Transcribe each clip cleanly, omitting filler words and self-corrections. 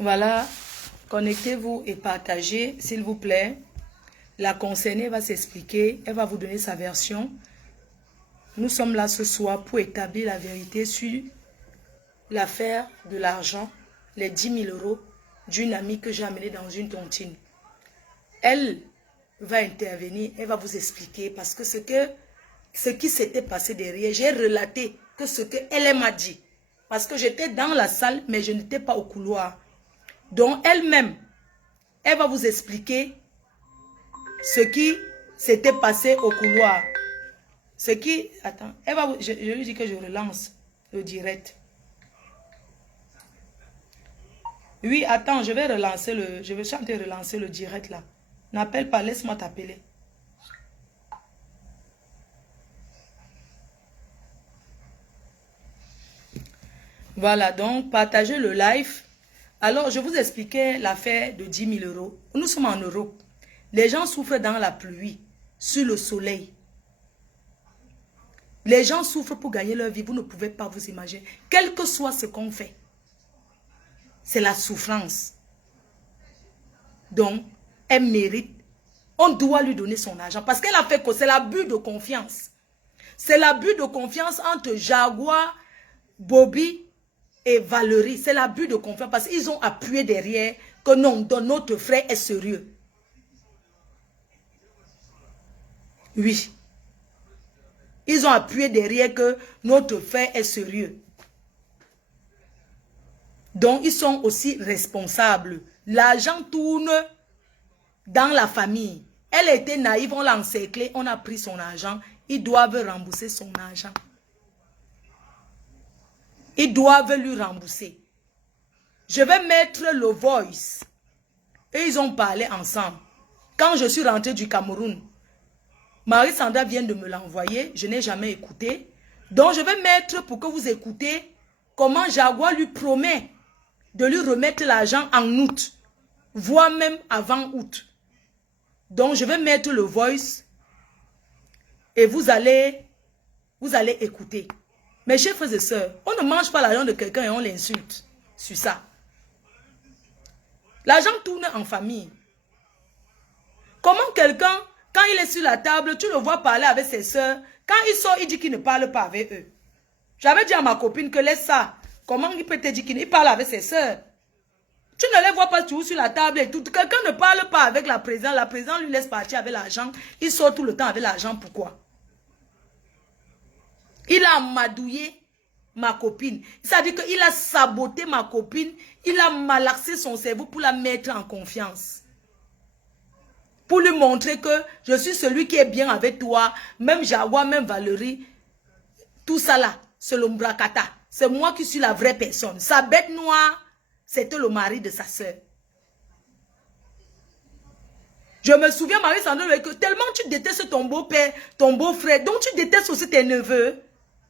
Voilà, connectez-vous et partagez, s'il vous plaît. La concernée va s'expliquer, elle va vous donner sa version. Nous sommes là ce soir pour établir la vérité sur l'affaire de l'argent, les 10 000 € d'une amie que j'ai amenée dans une tontine. Elle va intervenir, elle va vous expliquer parce que ce qui s'était passé derrière, j'ai relaté que ce qu'elle m'a dit. Parce que j'étais dans la salle, mais je n'étais pas au couloir. Donc elle-même, elle va vous expliquer ce qui s'était passé au couloir. Ce qui... Attends, je lui dis que je relance le direct. Oui, attends, je vais relancer je vais chanter relancer le direct là. N'appelle pas, laisse-moi t'appeler. Voilà, donc partagez le live. Alors, je vous expliquais l'affaire de 10 000 €. Nous sommes en Europe. Les gens souffrent dans la pluie, sur le soleil. Les gens souffrent pour gagner leur vie. Vous ne pouvez pas vous imaginer. Quel que soit ce qu'on fait, c'est la souffrance. Donc, elle mérite. On doit lui donner son argent. Parce qu'elle a fait que c'est l'abus de confiance. C'est l'abus de confiance entre Jaguar, Bobby et Valérie. C'est l'abus de confiance. Parce qu'ils ont appuyé derrière que non, notre frère est sérieux. Oui. Ils ont appuyé derrière que notre frère est sérieux. Donc, ils sont aussi responsables. L'argent tourne dans la famille. Elle était naïve, on l'a encerclée, on a pris son argent. Ils doivent rembourser son argent. Ils doivent lui rembourser. Je vais mettre le voice. Et ils ont parlé ensemble. Quand je suis rentrée du Cameroun, Marie-Sandra vient de me l'envoyer. Je n'ai jamais écouté. Donc, je vais mettre pour que vous écoutez comment Jaguar lui promet de lui remettre l'argent en août, voire même avant août. Donc, je vais mettre le voice et vous allez écouter. Mes chers frères et sœurs, on ne mange pas l'argent de quelqu'un et on l'insulte sur ça. L'argent tourne en famille. Comment quelqu'un, quand il est sur la table, tu le vois parler avec ses sœurs, quand il sort, il dit qu'il ne parle pas avec eux. J'avais dit à ma copine que laisse ça. Comment il peut te dire qu'il parle avec ses sœurs? Tu ne les vois pas toujours sur la table et tout. Quelqu'un ne parle pas avec la présidente lui laisse partir avec l'argent. Il sort tout le temps avec l'argent. Pourquoi? Il a amadouillé ma copine. C'est-à-dire qu'il a saboté ma copine. Il a malaxé son cerveau pour la mettre en confiance. Pour lui montrer que je suis celui qui est bien avec toi. Même Jaguar, même Valérie. Tout ça là, c'est l'ombrakata. C'est moi qui suis la vraie personne. Sa bête noire, c'était le mari de sa sœur. Je me souviens, Marie-Sandra, que tellement tu détestes ton beau-père, ton beau-frère, donc tu détestes aussi tes neveux.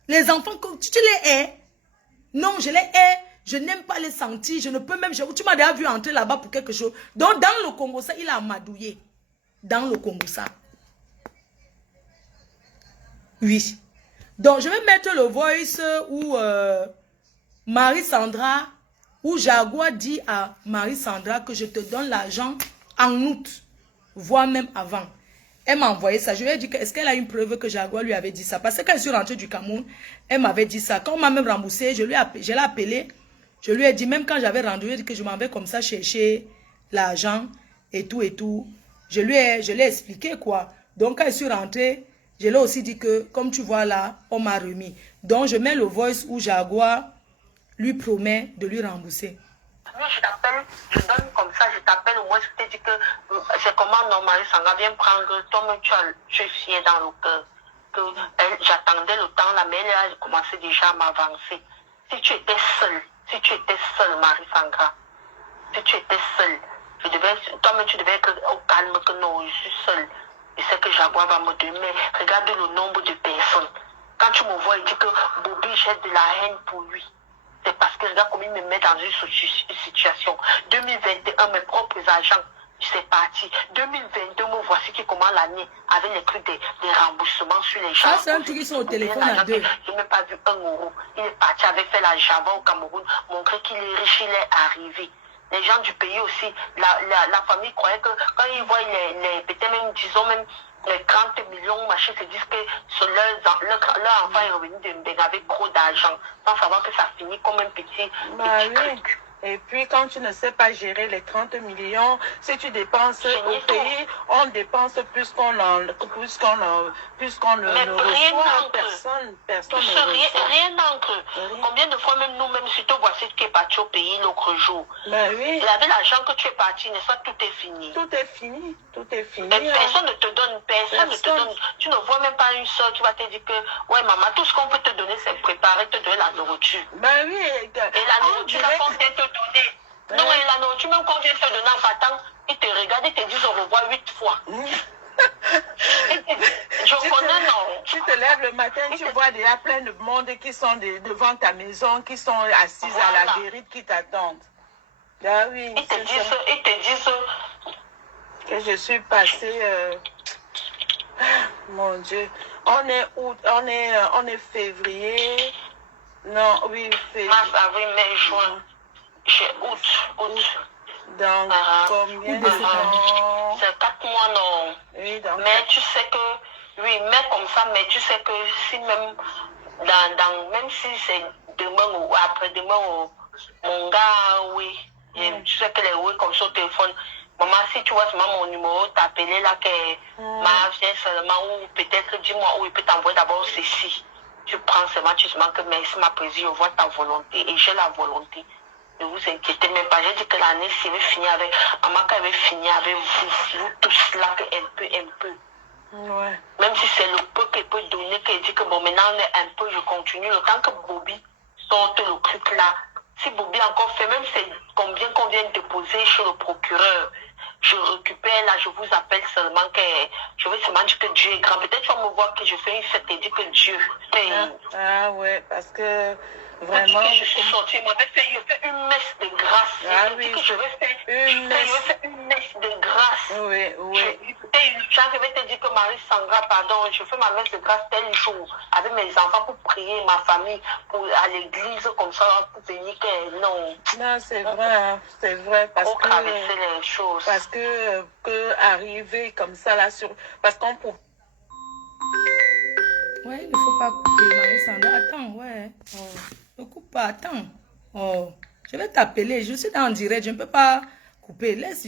Les enfants, tu les hais. Non, je les hais. Je n'aime pas les sentir. Je ne peux même... Tu m'as déjà vu entrer là-bas pour quelque chose. Donc, dans le Congo, ça, il a amadouillé. Dans le Congo, ça. Oui. Donc, je vais mettre le voice où Marie-Sandra, où Jaguar dit à Marie-Sandra que je te donne l'argent en août, voire même avant. Elle m'a envoyé ça. Je lui ai dit, est-ce qu'elle a une preuve que Jaguar lui avait dit ça? Parce que quand je suis rentrée du Cameroun, elle m'avait dit ça. Quand on m'a même remboursé, je l'ai appelé. Je lui ai dit, même quand j'avais rendu, que je m'en vais comme ça chercher l'argent et tout et tout. Je l'ai expliqué quoi. Donc quand je suis rentrée, je lui ai aussi dit que, comme tu vois là, on m'a remis. Donc je mets le voice où Jaguar lui promet de lui rembourser. Oui, je t'appelle, je donne comme ça, je t'appelle au moins, je te dis que c'est comment normalement ça vient prendre, toi-même tu es fier dans le cœur, que j'attendais le temps là, mais elle a commencé déjà à m'avancer. Si tu étais seule, Marie-Sandra, si tu étais seule, toi-même tu devais être au calme que non, je suis seule. Je sais que Jaguar va me donner, mais regarde le nombre de personnes. Quand tu me vois, il dit que Bobby jette de la haine pour lui. C'est parce que regarde comment il me met dans une situation. 2021, mes propres agents, c'est parti. 2022, me voici qui commence l'année avec les trucs des remboursements sur les gens. Ça, c'est un truc qui sont au téléphone à deux. Je n'ai même pas vu 1 euro. Il est parti avec fait la Java au Cameroun, montrer qu'il est riche, il est arrivé. les gens du pays aussi, la famille croyait que quand ils voient peut-être même, disons même, les 30 millions, machin, se disent que leur enfant est revenu de Mbeng avec trop d'argent, sans savoir que ça finit comme un petit truc. Et puis, quand tu ne sais pas gérer les 30 millions, si tu dépenses au pays, on dépense plus qu'on ne reçoit. Personne ne reçoit. Rien d'entre. Combien de fois même nous-mêmes, surtout voici qui est parti au pays l'autre jour. Ben oui. Et avec l'argent que tu es parti, n'est-ce pas, tout est fini. Tout est fini. Tout est fini. Et personne ne te donne, personne ne te donne. Tu ne vois même pas une soeur qui va te dire que, ouais, maman, tout ce qu'on peut te donner, c'est préparer, te donner la nourriture. Ben oui. Et la nourriture, la qu'on vient te donner. Non, et la nourriture, même qu'on vient te donner en partant, ils te regardent, ils te disent au revoir 8 fois. Je connais, non. Tu te lèves le matin, tu vois déjà plein de monde qui sont devant ta maison, qui sont assises à la guérite, qui t'attendent. Ah oui. Ils te disent que je suis passée. Mon Dieu. On est août, on est février. Non, oui, février. Mars, avril, mai, juin. Août. Donc, combien de temps? C'est 4 mois, non. Oui, donc. Mais tu sais que, oui, mais comme ça, mais tu sais que si même, même si c'est demain ou après-demain, mon gars, oui, tu sais que les oui, comme ça au téléphone, maman, si tu vois seulement mon numéro, t'appeler là, que ma vient seulement, ou peut-être dis-moi où il peut t'envoyer d'abord ceci. Tu prends seulement, tu seulement que merci ma présidente, je vois ta volonté et j'ai la volonté. Ne vous inquiétez même pas. J'ai dit que l'année, si elle veut finir avec Amaka, elle veut finir avec vous tous là, un peu. Ouais. Même si c'est le peu qu'elle peut donner, qu'elle dit que bon, maintenant, un peu, je continue. Le temps que Bobby sorte le truc là, si Bobby encore fait, même c'est combien qu'on vient de déposer chez le procureur, je récupère là, je vous appelle seulement que je veux seulement dire que Dieu est grand. Peut-être tu vas me voir que je fais une fête et dire que Dieu est... Ah ouais, parce que vraiment... Je suis sortie, moi, je fais une messe de grâce. Ah oui, je vais faire une messe de grâce. Oui. Je vais te dire que Marie Sangra, pardon, je fais ma messe de grâce tel jour avec mes enfants pour prier, ma famille, pour à l'église comme ça, pour venir que non. Non, c'est vrai, parce que... traverser les choses. Parce que arriver comme ça là sur... Parce qu'on peut... Ouais, il ne faut pas couper, Marie-Sandra. Attends, ouais. Oh. Ne coupe pas, attends. Oh. Je vais t'appeler. Je suis en direct. Je ne peux pas couper. Laisse,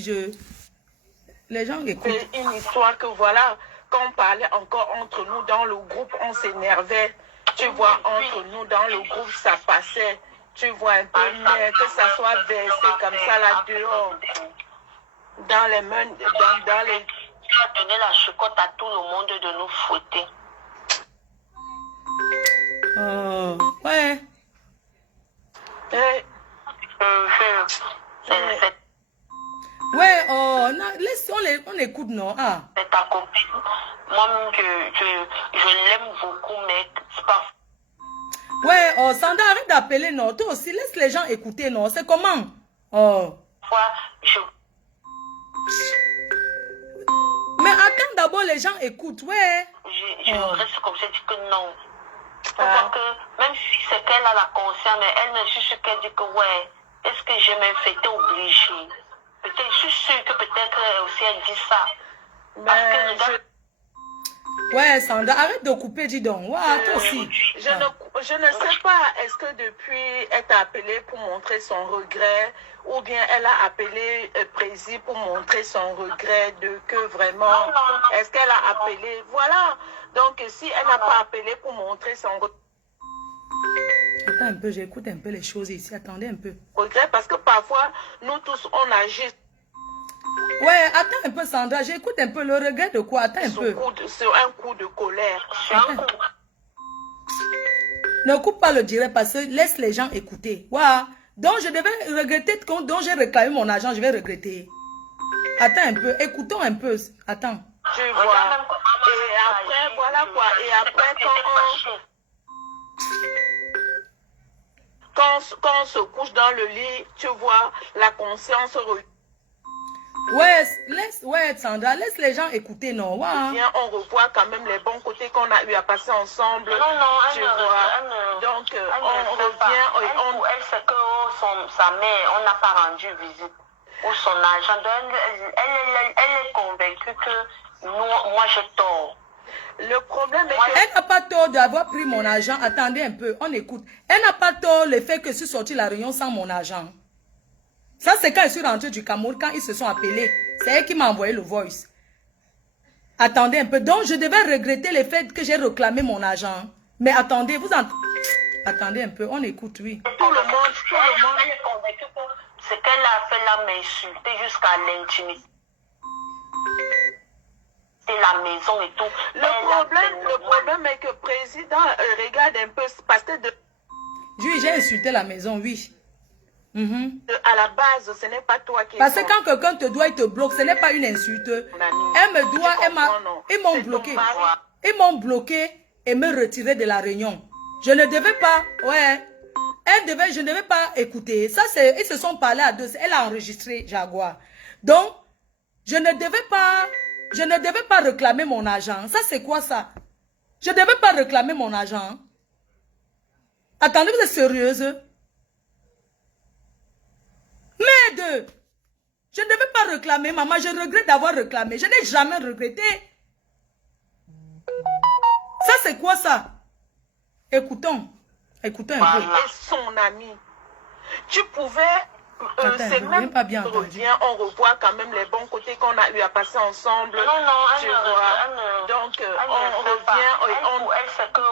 les gens écoutent. C'est une histoire que voilà, quand on parlait encore entre nous dans le groupe, on s'énervait. Tu vois, entre nous dans le groupe, ça passait. Tu vois un peu, mais que ça soit versé comme ça là dehors. Dans les mains, dans les... Tu as donné la chocotte à tout le monde de nous fouetter. Oh, ouais. Ouais, oh, non, laisse, on écoute, non? Ah. C'est ta copine. Moi-même, je l'aime beaucoup, mais c'est pas... Ouais, oh, Sandra, arrête d'appeler, non? Toi aussi, laisse les gens écouter, non? C'est comment? Oh. Mais attends d'abord, les gens écoutent, ouais. Je reste comme ça, je dis que non. Parce que même si c'est qu'elle a la conscience, mais elle ne juste qu'elle dit que ouais, est-ce que j'ai même fait obligée? Peut-être, je suis sûre que peut-être aussi elle dit ça. Parce que ouais, Sandra, arrête de couper, dis donc. Ouais, toi aussi. Je ne sais pas, est-ce que depuis, elle t'a appelé pour montrer son regret, ou bien elle a appelé Prési pour montrer son regret de que vraiment, est-ce qu'elle a appelé, voilà. Donc, si elle n'a pas appelé pour montrer son Attends un peu, j'écoute un peu les choses ici. Attendez un peu. regret, parce que parfois, nous tous, on agit. Ouais, attends un peu, Sandra. J'écoute un peu le regret de quoi. Attends un peu. Sur un coup de colère. Ne coupe pas le direct parce que laisse les gens écouter. Ouais. Donc, je devais regretter dont j'ai réclamé mon argent. Je vais regretter. Attends un peu. Écoutons un peu. Attends. Tu vois. Et après, voilà quoi. Et après, quand on se couche dans le lit, tu vois, la conscience revient. Ouais, Sandra, laisse les gens écouter, non? Ouais. On revoit quand même les bons côtés qu'on a eu à passer ensemble. Tu vois. Donc, on revient. Elle sait que sa mère, on n'a pas rendu visite. ou son argent. Donc, elle est convaincue que moi j'ai tort. Le problème est que... Elle n'a pas tort d'avoir pris mon argent. Attendez un peu, on écoute. Elle n'a pas tort le fait que je suis sortie la réunion sans mon argent. Ça, c'est quand je suis rentrée du Cameroun, quand ils se sont appelés. C'est elle qui m'a envoyé le voice. Attendez un peu. Donc, je devais regretter le fait que j'ai réclamé mon argent. Mais attendez, attendez un peu, on écoute, oui. Tout le monde, elle est convaincue que ce qu'elle a fait là m'insulter jusqu'à l'intimité. La maison et tout. Le problème est que le président regarde un peu, parce que Oui, j'ai insulté la maison, oui. À la base, ce n'est pas toi qui... Parce que quand quelqu'un te doit, il te bloque, ce n'est pas une insulte. Elle me doit, ils m'ont bloqué. Ils m'ont bloqué et me retiré de la réunion. Je ne devais pas, je ne devais pas écouter. Ça, c'est, ils se sont parlé à deux. Elle a enregistré Jaguar. Donc, je ne devais pas réclamer mon argent. Ça, c'est quoi ça? Je ne devais pas réclamer mon argent. Attendez, vous êtes sérieuse? Merde! Je ne devais pas réclamer, maman. Je regrette d'avoir réclamé. Je n'ai jamais regretté. Ça, c'est quoi ça? Écoutons un peu. Et son ami. Tu pouvais... c'est même pas bien on revoit quand même les bons côtés qu'on a eu à passer ensemble. Non, tu vois. Donc, on revient... Elle sait que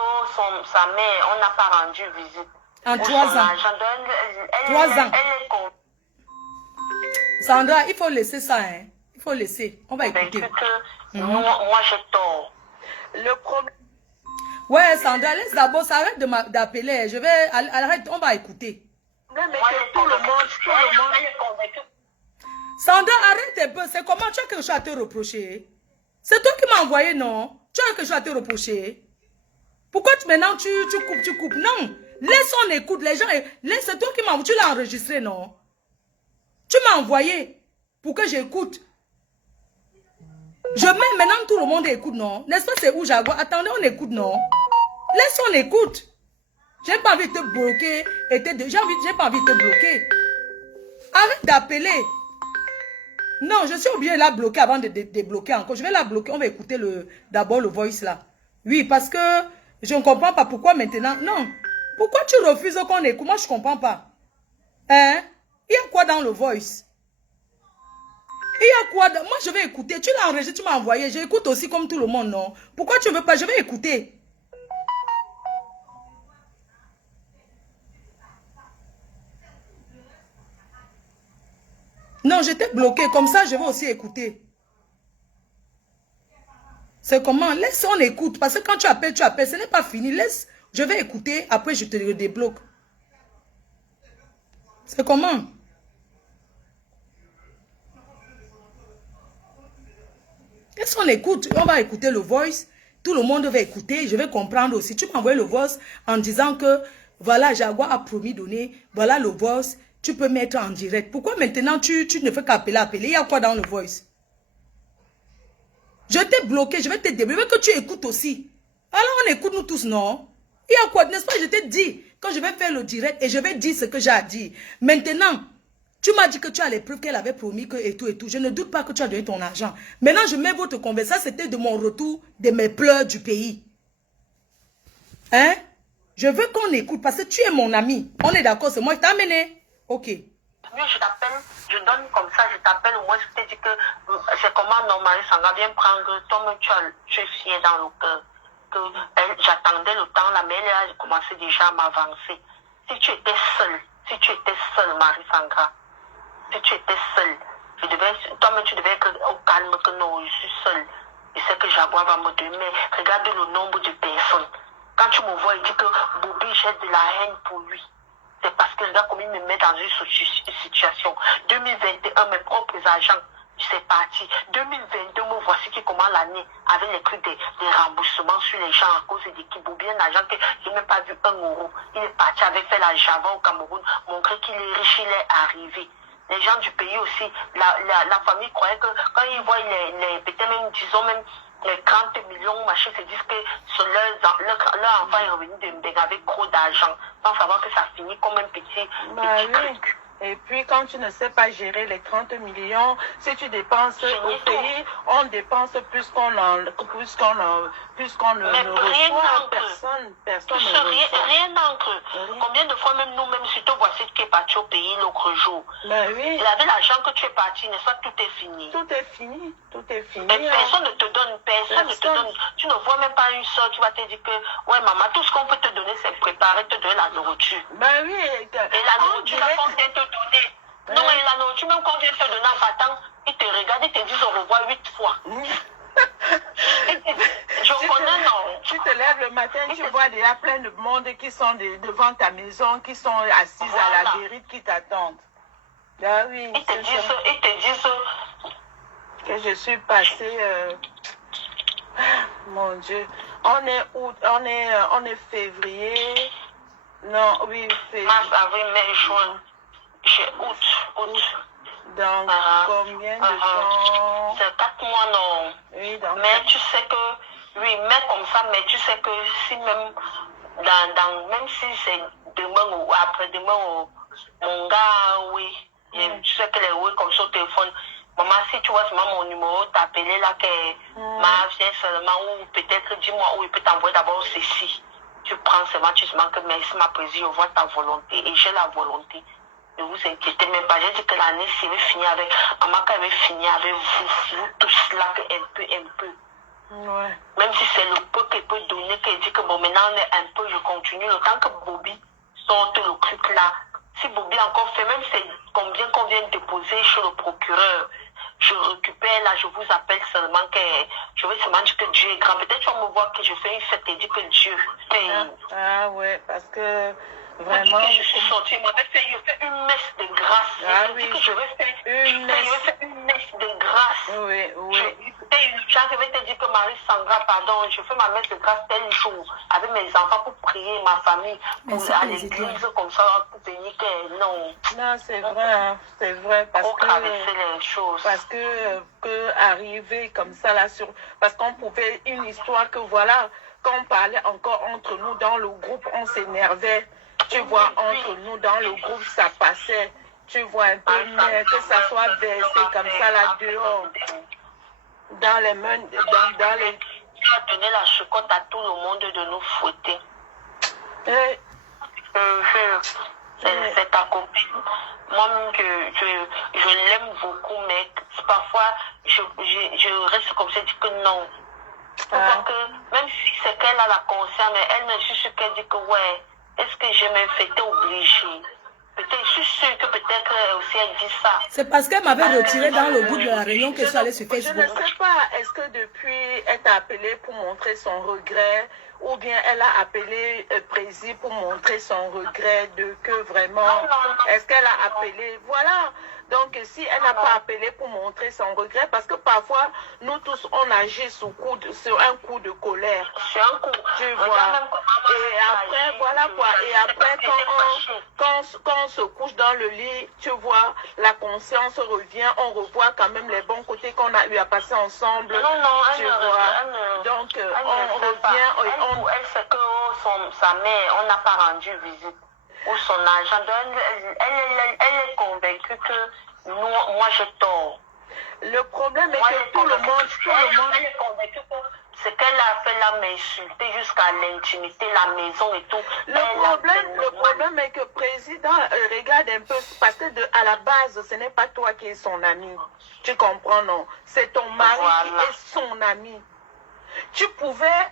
sa mère, on n'a pas rendu visite. En 3 ans. 3 ans. Sandra, il faut laisser ça, hein. Il faut laisser. On va écouter. Moi, j'ai tort. Le problème... Ouais, Sandra, laisse d'abord, ça arrête d'appeler. Je vais... Arrête, on va écouter. Mais que tout le monde... Sandra, arrête un peu. C'est comment? Tu as quelque chose à te reprocher? C'est toi qui m'as envoyé, non? Tu as quelque chose à te reprocher? Pourquoi maintenant tu coupes? Non. Laisse, on écoute les gens. Laisse, c'est toi qui m'as envoyé. Tu l'as enregistré, non? Tu m'as envoyé pour que j'écoute. Je mets maintenant tout le monde écoute, non? N'est-ce pas c'est où Jaguar? Attendez, on écoute, non? Laisse, on écoute. J'ai pas envie de te bloquer. J'ai pas envie de te bloquer. Arrête d'appeler. Non, je suis obligée de la bloquer avant de débloquer encore. Je vais la bloquer. On va écouter d'abord le voice là. Oui, parce que je ne comprends pas pourquoi maintenant. Non. Pourquoi tu refuses qu'on écoute? Moi, je ne comprends pas. Hein? Il y a quoi dans le voice? Il y a quoi dans... Moi, je vais écouter. Tu l'as enregistré, tu m'as envoyé. J'écoute aussi comme tout le monde, non? Pourquoi tu ne veux pas? Je vais écouter. Non, j'étais bloqué. Comme ça, je vais aussi écouter. C'est comment? Laisse, on écoute. Parce que quand tu appelles. Ce n'est pas fini. Laisse, je vais écouter. Après, je te le débloque. C'est comment? Laisse, on écoute. On va écouter le voice. Tout le monde va écouter. Je vais comprendre aussi. Tu m'as envoyé le voice en disant que, voilà, Jaguar a promis donner. Voilà le voice. Tu peux mettre en direct. Pourquoi maintenant tu ne fais qu'appeler? Il y a quoi dans le voice? Je t'ai bloqué, je vais te débloquer. Je veux que tu écoutes aussi. Alors on écoute nous tous, non? Il y a quoi? N'est-ce pas? Je t'ai dit quand je vais faire le direct et je vais dire ce que j'ai à dire. Maintenant, tu m'as dit que tu as les preuves qu'elle avait promis que et tout et tout. Je ne doute pas que tu as donné ton argent. Maintenant, je mets votre conversation. C'était de mon retour, de mes pleurs du pays. Hein? Je veux qu'on écoute parce que tu es mon ami. On est d'accord, c'est moi qui t'ai amené. Ok. Mieux, je t'appelle, je donne comme ça, je t'appelle au moins, je te dis que c'est comment normal, Sanga vient prendre, toi-même tu es fier dans le cœur. J'attendais le temps, la mère a commencé déjà à m'avancer. Si tu étais seule, Marie Sanga, si tu étais seule, toi-même tu devais être au calme que non, je suis seule. Je sais que Jaguar va me donner, mais regarde le nombre de personnes. Quand tu me vois, il dit que Bobby jette de la haine pour lui. C'est parce que le gars, comme il me met dans une situation. 2021, mes propres agents, c'est parti. 2022, me voici qui commence l'année avec les trucs des remboursements sur les gens à cause des Kiboubi. Un agent que je n'ai même pas vu 1 euro. Il est parti avec fait la Java au Cameroun, montrer qu'il est riche, il est arrivé. Les gens du pays aussi, la famille croyait que quand ils voient peut-être même, disons même, les 30 millions, machin, se disent que leur enfant est revenu de avec gros d'argent, sans savoir que ça finit comme un petit truc. Et puis, quand tu ne sais pas gérer les 30 millions, si tu dépenses au pays, on dépense plus qu'on ne reçoit. Personne ne reçoit. Rien d'entre. Combien de fois même nous-mêmes, surtout voici qui est parti au pays l'autre jour. Ben oui. Il avait l'argent que tu es parti, n'est-ce pas, tout est fini. Tout est fini. Tout est fini. Mais personne ne te donne, personne ne te donne. Tu ne vois même pas une soeur qui va te dire que, ouais, maman, tout ce qu'on peut te donner, c'est préparer, te donner la nourriture. Ben oui. Et la nourriture, là, qu'on vient te donner. Non, et la nourriture, même qu'on vient te donner en partant, ils te regardent, ils te disent au revoir 8 fois. Je connais, non. Tu te lèves le matin, tu vois déjà plein de monde qui sont devant ta maison, qui sont assises à la guérite, qui t'attendent. Ah oui. Ils te disent que je suis passée. Mon Dieu. On est août, on est février. Non, oui, février. Mars, avril, mai, juin. Août. Donc, combien de temps? C'est 4 mois, non. Oui, donc. Mais tu sais que, oui, mais comme ça, mais tu sais que si même, même si c'est demain ou après-demain, mon gars, oui, tu sais que les oui, comme ça au téléphone, maman, si tu vois seulement mon numéro, t'appeler là, que ma vient seulement, ou peut-être dis-moi où il peut t'envoyer d'abord ceci. Tu prends seulement, tu seulement que merci ma présidente, je vois ta volonté et j'ai la volonté. Ne vous inquiétez même pas. J'ai dit que l'année, s'il veut finir avec Amaka, elle veut finir avec vous tous là, un peu. Ouais. Même si c'est le peu qu'elle peut donner, qu'elle dit que bon, maintenant on est un peu, je continue. Le temps que Bobby sorte le truc là, si Bobby encore fait, même c'est combien qu'on vient de déposer chez le procureur, je récupère là, je vous appelle seulement que je veux seulement dire que Dieu est grand. Peut-être tu vas me voir que je fais une fête et dire que Dieu fait. Ah ouais, parce que. Vraiment. Je suis sortie, il m'avait fait une messe de grâce. Ah oui, je vais faire une messe de grâce. Oui. Je vais te dire que Marie Sangra, pardon, je fais ma messe de grâce tel jour avec mes enfants pour prier, ma famille, pour aller à l'église comme ça, pour venir que non. Non, c'est vrai, parce pour que traverser les choses. Parce que arriver comme ça là parce qu'on pouvait une histoire que voilà, quand on parlait encore entre nous dans le groupe, on s'énervait. Tu vois, entre nous, dans le groupe, ça passait. Tu vois un peu, mais que ça soit versé comme ça, là, dehors. Dans les mains, dans les... Tu as donné la chocotte à tout le monde de nous fouetter. C'est ta copine. Moi-même, je l'aime beaucoup, mais parfois, je reste comme ça, je dis que non. Parce que même si c'est qu'elle a la conscience, mais elle me dit ce qu'elle dit que ouais. Est-ce que je me fais obligée? Peut-être, je suis sûre que peut-être aussi elle dit ça. C'est parce qu'elle m'avait retiré dans le groupe de la réunion que je suis allée sur Facebook. Je ne sais pas, est-ce que depuis elle t'a appelé pour montrer son regret ou bien elle a appelé Prési pour montrer son regret de que vraiment... Non. Est-ce qu'elle a appelé? Voilà. Donc, si elle n'a pas appelé pour montrer son regret, parce que parfois, nous tous, on agit sur un coup de colère. Sur un coup. Tu vois. Et après, voilà quoi. Et après, quand on se couche dans le lit, tu vois, la conscience revient, on revoit quand même les bons côtés qu'on a eu à passer ensemble. Non, tu vois. Donc, on revient. Elle sait que sa mère, on n'a pas rendu visite. Ou son agent, elle est convaincue que moi je tort. Le problème est que tout le monde... Elle est convaincue que ce qu'elle a fait là m'insulter jusqu'à l'intimité, la maison et tout. Le problème est que président, regarde un peu, parce que à la base, ce n'est pas toi qui es son ami. Tu comprends, non? C'est ton mari qui est son ami. Tu pouvais...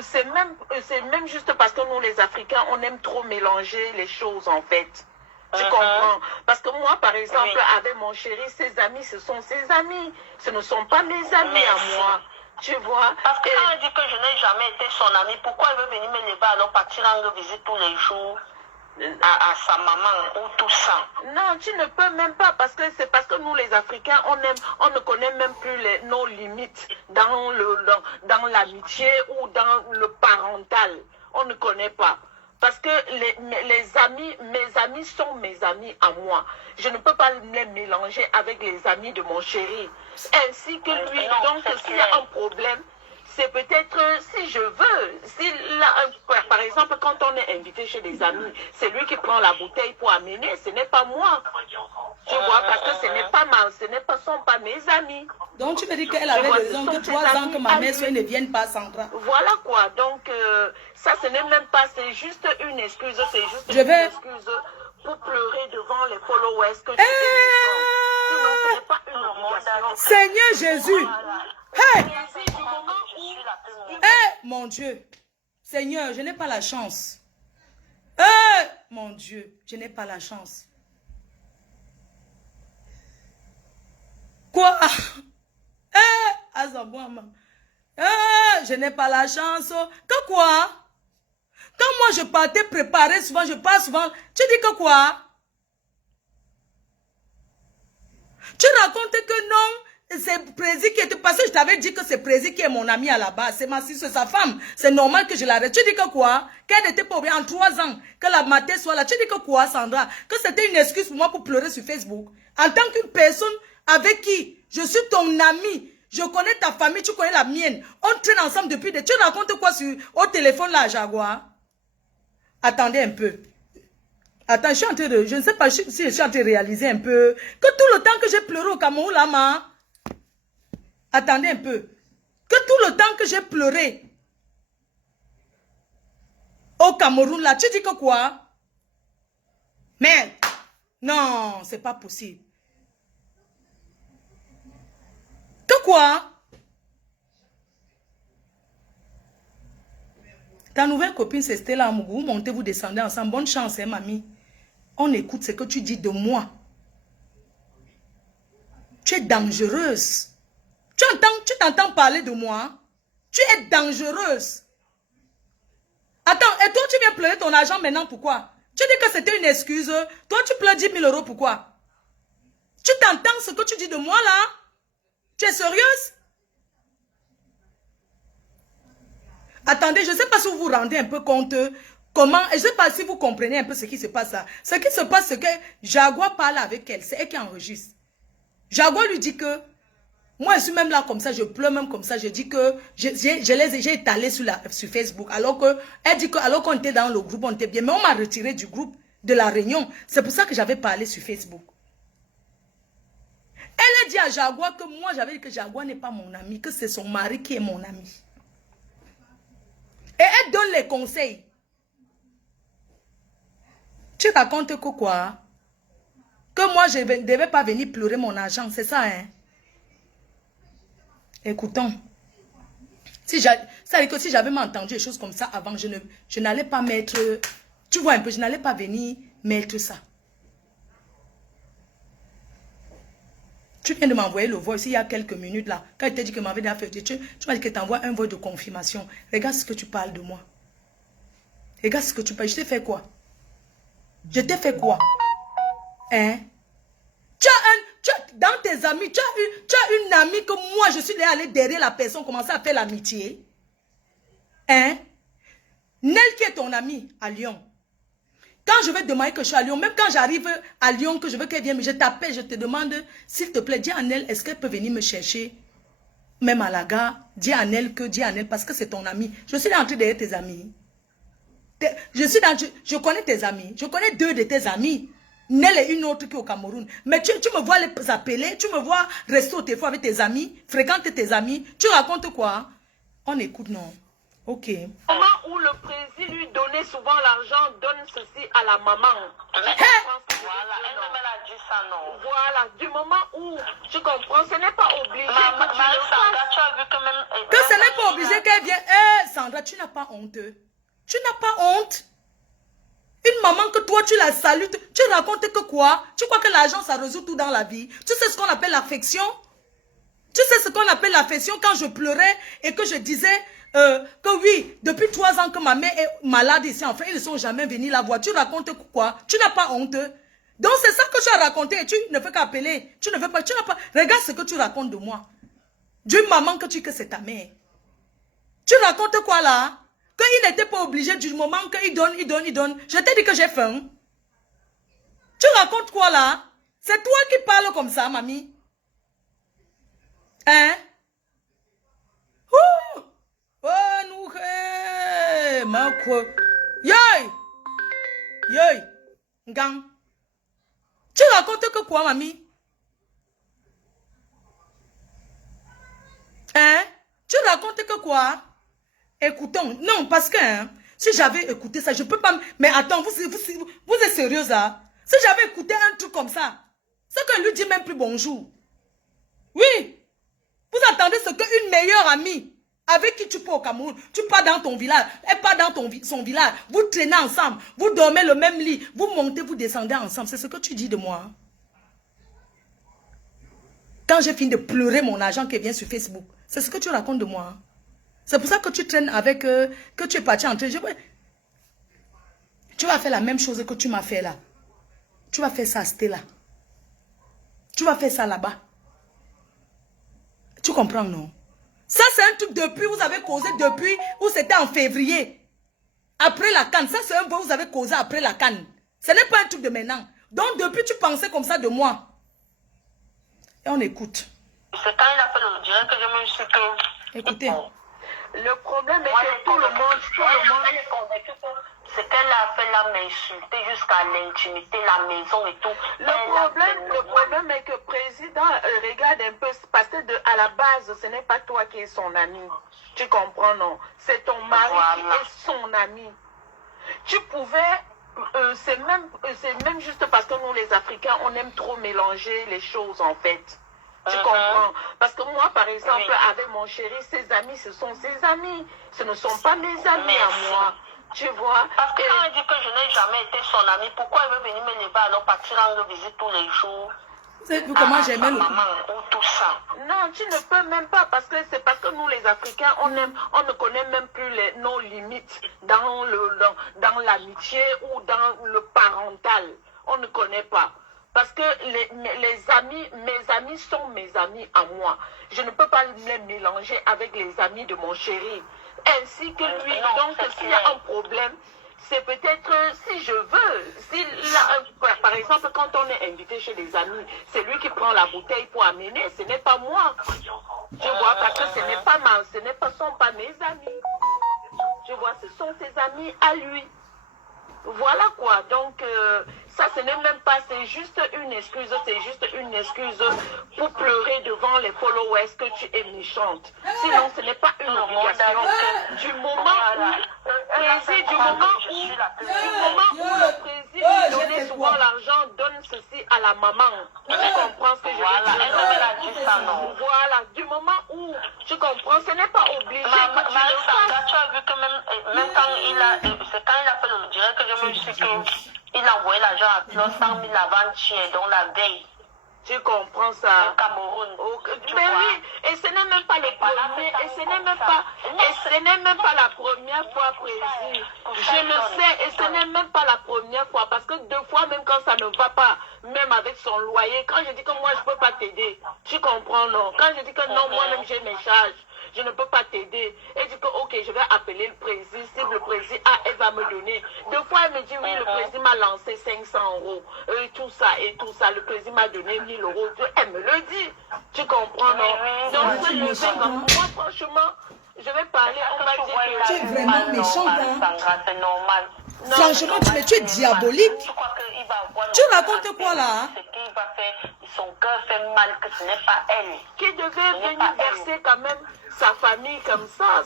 c'est même juste parce que nous les Africains on aime trop mélanger les choses en fait. Tu comprends? Parce que moi par exemple avec mon chéri, ses amis ce sont ses amis, ce ne sont pas mes amis à moi. Tu vois? Parce que quand elle dit que je n'ai jamais été son ami, pourquoi elle veut venir me lever alors partir rendre visite tous les jours à sa maman ou tout ça? Non, tu ne peux même pas parce que c'est parce que nous les Africains on ne connaît même plus nos limites dans l'amitié ou dans le parental. On ne connaît pas. Parce que mes amis sont mes amis à moi. Je ne peux pas les mélanger avec les amis de mon chéri. Ainsi que lui. Donc s'il y a un problème, c'est peut-être si je veux. Si par exemple, quand on est invité chez des amis, c'est lui qui prend la bouteille pour amener, ce n'est pas moi. Tu vois, parce que ce ne sont pas mes amis. Donc tu me dis qu'elle avait raison que 3 ans que ma mère soit ne vienne pas, Sandra. Voilà quoi. Donc ça, ce n'est même pas, c'est juste une excuse, c'est juste une excuse pour pleurer devant les followers que tu sinon, ce n'est pas une obligation. Seigneur Jésus. Voilà. Hey! Du moment où... Mon Dieu. Seigneur, je n'ai pas la chance. Mon Dieu, je n'ai pas la chance. Quoi? Je n'ai pas la chance. Que quoi? Quand moi je partais préparer souvent, je pars souvent. Tu dis que quoi? Tu racontes que non, c'est Prési qui était passé. Je t'avais dit que c'est Prési qui est mon ami à la base. C'est ma c'est sa femme. C'est normal que je l'arrête. Tu dis que quoi? Qu'elle n'était pas obligée en 3 ans, que la matin soit là. Tu dis que quoi, Sandra? Que c'était une excuse pour moi pour pleurer sur Facebook. En tant qu'une personne avec qui je suis ton ami. Je connais ta famille, tu connais la mienne. On traîne ensemble depuis des... Tu racontes quoi au téléphone là, Jaguar? Attendez un peu. Attends, je suis en train de... Je ne sais pas si je suis en train de réaliser un peu. Que tout le temps que j'ai pleuré au Cameroun là, ma... Attendez un peu. Que tout le temps que j'ai pleuré au Cameroun là, tu dis que quoi? Mais... Non, c'est pas possible. Que quoi? Ta nouvelle copine, c'est Stella Amougou. Vous montez, vous descendez ensemble. Bonne chance, hein, mamie. On écoute ce que tu dis de moi. Tu es dangereuse. Tu t'entends parler de moi? Tu es dangereuse. Attends, et toi, tu viens pleurer ton argent maintenant, pourquoi? Tu dis que c'était une excuse. Toi, tu pleures 10 000 euros, pourquoi? Tu t'entends ce que tu dis de moi, là? Tu es sérieuse? Attendez, je ne sais pas si vous vous rendez un peu compte comment, je ne sais pas si vous comprenez un peu ce qui se passe là. Ce qui se passe, c'est que Jaguar parle avec elle, c'est elle qui enregistre. Jaguar lui dit que, moi je suis même là comme ça, je pleure même comme ça, je dis que, j'ai étalé sur Facebook, alors que, elle dit que, alors qu'on était dans le groupe, on était bien, mais on m'a retiré du groupe de la réunion. C'est pour ça que j'avais parlé sur Facebook. Elle a dit à Jaguar que moi j'avais dit que Jaguar n'est pas mon ami, que c'est son mari qui est mon ami. Et elle donne les conseils. Tu racontes que quoi? Que moi, je ne devais pas venir pleurer mon argent. C'est ça, hein? Écoutons. C'est-à-dire que si j'avais entendu des choses comme ça avant, je n'allais pas mettre... Tu vois un peu, je n'allais pas venir mettre ça. Tu viens de m'envoyer le voice il y a quelques minutes là. Quand il t'a dit que m'avait déjà fait, tu m'as dit que tu envoies un voice de confirmation. Regarde ce que tu parles de moi. Regarde ce que tu parles. Je t'ai fait quoi? Je t'ai fait quoi? Hein? Dans tes amis, tu as une amie que moi je suis allé derrière la personne, commencer à faire l'amitié. Hein? Nel qui est ton ami à Lyon. Quand je vais demander que je suis à Lyon, même quand j'arrive à Lyon, que je veux qu'elle vienne, je t'appelle, je te demande, s'il te plaît, dis à Nel, est-ce qu'elle peut venir me chercher, même à la gare, dis à Nel, parce que c'est ton ami. Je suis entrée derrière tes amis. Je connais tes amis, je connais 2 de tes amis. Nel et une autre qui est au Cameroun. Mais tu me vois les appeler, tu me vois rester au téléphone avec tes amis, fréquenter tes amis. Tu racontes quoi? On écoute, non? Ok. Au moment où le président lui donnait souvent l'argent, donne ceci à la maman. Voilà, elle-même elle a dit ça, non. Voilà, du moment où tu comprends, ce n'est pas obligé que tu le Sandra, fasses. tu as vu que même... Que ce n'est pas obligé qu'elle vienne. Eh, Sandra, tu n'as pas honte. Tu n'as pas honte. Une maman que toi, tu la salues. Tu racontes que quoi? Tu crois que l'argent, ça résout tout dans la vie? Tu sais ce qu'on appelle l'affection? Tu sais ce qu'on appelle l'affection quand je pleurais et que je disais que oui, depuis 3 ans que ma mère est malade ici en France, ils ne sont jamais venus la voir. Tu racontes quoi? Tu n'as pas honte? Donc c'est ça que tu as raconté et tu ne fais qu'appeler. Tu n'as pas. Regarde ce que tu racontes de moi. D'une maman que c'est ta mère. Tu racontes quoi là? Qu'il n'était pas obligé du moment qu'il donne. Je t'ai dit que j'ai faim. Tu racontes quoi là? C'est toi qui parles comme ça, mamie. Hein? Ouh! ma quoi. Yoy! Yoy! Gang! Tu racontes que quoi, mamie? Hein? Tu racontes que quoi? Écoutons. Non, parce que hein, si j'avais écouté ça, je peux pas... Mais attends, vous êtes sérieux, là? Si j'avais écouté un truc comme ça, c'est que lui dit même plus bonjour. Oui. Vous attendez ce qu'une meilleure amie, avec qui tu pars au Cameroun, tu pars dans ton village, elle part dans son village, vous traînez ensemble, vous dormez le même lit, vous montez, vous descendez ensemble. C'est ce que tu dis de moi. Quand j'ai fini de pleurer mon argent qui vient sur Facebook, c'est ce que tu racontes de moi. C'est pour ça que tu traînes avec, que tu es parti en train. Tu vas faire la même chose que tu m'as fait là. Tu vas faire ça à Stella. Tu vas faire ça là-bas. Tu comprends, non? Ça, c'est un truc depuis, vous avez causé depuis, ou c'était en février. Après la canne. Ça, c'est un peu, vous avez causé après la canne. Ce n'est pas un truc de maintenant. Donc, depuis, tu pensais comme ça de moi. Et on écoute. C'est quand il a fait le direct que je me suis que... Écoutez. Le problème est que tout le monde... Elle est convaincue que c'est qu'elle a fait là m'insulter jusqu'à l'intimité, la maison et tout. Le problème est que le président regarde un peu, parce que à la base, ce n'est pas toi qui es son ami. Tu comprends, non? C'est ton mari qui est son ami. Tu pouvais... c'est même juste parce que nous, les Africains, on aime trop mélanger les choses, en fait. Tu comprends? Parce que moi, par exemple, avec mon chéri, ses amis, ce sont ses amis. Ce ne sont pas mes amis à moi. Tu vois? Parce que quand elle dit que je n'ai jamais été son ami, pourquoi elle veut venir me lever alors partir rendre visite tous les jours? C'est comment j'aimais le... maman ou tout ça. Non, tu ne peux même pas, parce que c'est parce que nous, les Africains, on ne connaît même plus nos limites dans l'amitié ou dans le parental. On ne connaît pas. Parce que mes amis sont mes amis à moi. Je ne peux pas les mélanger avec les amis de mon chéri. Ainsi que lui. Donc, s'il y a un problème, c'est peut-être, si je veux, par exemple, quand on est invité chez des amis, c'est lui qui prend la bouteille pour amener, ce n'est pas moi. Tu vois, parce que ce sont pas mes amis. Tu vois, ce sont ses amis à lui. Voilà quoi, donc ça ce n'est même pas, c'est juste une excuse pour pleurer devant les followers que tu es méchante. Sinon ce n'est pas une obligation. Du moment où le président donnait souvent l'argent, donne ceci à la maman. Tu comprends ce que je veux dire? Voilà, du moment où tu comprends, ce n'est pas obligé que tu le fasses. Tu as vu que même quand il a fait le direct que je me suis qu'il a envoyé l'argent à Claude 100 000 avant-hier, donc la veille. Tu comprends ça? Au Cameroun. Mais oui, et ce n'est même pas le premier, et ce n'est même pas la première fois, président. Je le sais, et ce n'est même pas la première fois, parce que deux fois, même quand ça ne va pas, même avec son loyer, quand je dis que moi je ne peux pas t'aider, tu comprends, non? Quand je dis que non, moi-même j'ai mes charges, je ne peux pas t'aider. Elle dit que ok, je vais appeler le président. Si le président, elle va me donner. Deux fois, elle me dit oui, le président m'a lancé 500 €. Et tout ça. Le président m'a donné 1000 €. Elle me le dit. Tu comprends, non? Donc, moi, franchement, je vais parler. On va dire que tu es vraiment méchante, hein? C'est normal. Non, franchement, tu es diabolique. Tu racontes quoi là? Ce qu'il va faire, son cœur fait mal, que ce n'est pas elle. Qui devait venir verser quand même sa famille comme ça.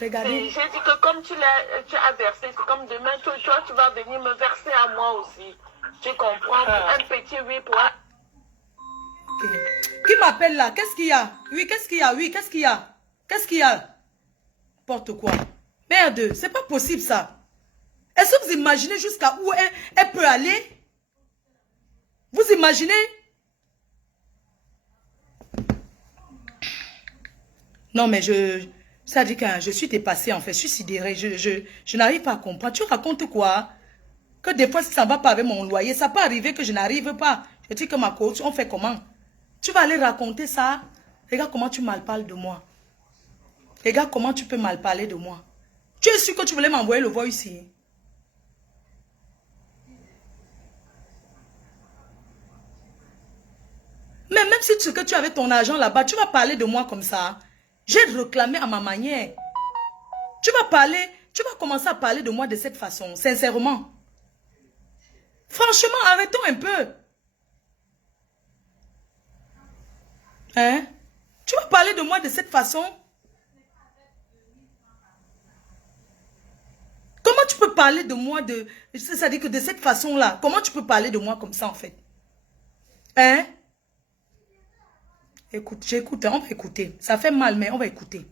Regardez. J'ai dit que comme tu as versé, c'est comme demain, toi, tu vas venir me verser à moi aussi. Tu comprends? Un petit oui pour un... Okay. Qui m'appelle là? Qu'est-ce qu'il y a? Oui, qu'est-ce qu'il y a? Oui, qu'est-ce qu'il y a? Qu'est-ce qu'il y a? N'importe quoi. Merde, c'est pas possible ça. Est-ce que vous imaginez jusqu'à où elle peut aller? Vous imaginez? Non, mais ça dit que je suis dépassée en fait, je suis sidérée, je n'arrive pas à comprendre. Tu racontes quoi? Que des fois, si ça ne va pas avec mon loyer, ça peut arriver que je n'arrive pas. Je dis que ma coach, on fait comment? Tu vas aller raconter ça? Regarde comment tu mal parles de moi. Regarde comment tu peux mal parler de moi. Tu es sûr que tu voulais m'envoyer le voix ici? Mais même si tu avais ton argent là-bas, tu vas parler de moi comme ça. J'ai réclamé à ma manière. Tu vas parler Tu vas commencer à parler de moi de cette façon, sincèrement. Franchement, arrêtons un peu. Hein? Tu vas parler de moi de cette façon? Comment tu peux parler de moi de... C'est-à-dire que de cette façon-là, comment tu peux parler de moi comme ça en fait? Hein? Écoute, j'écoute, on va écouter. Ça fait mal, mais on va écouter.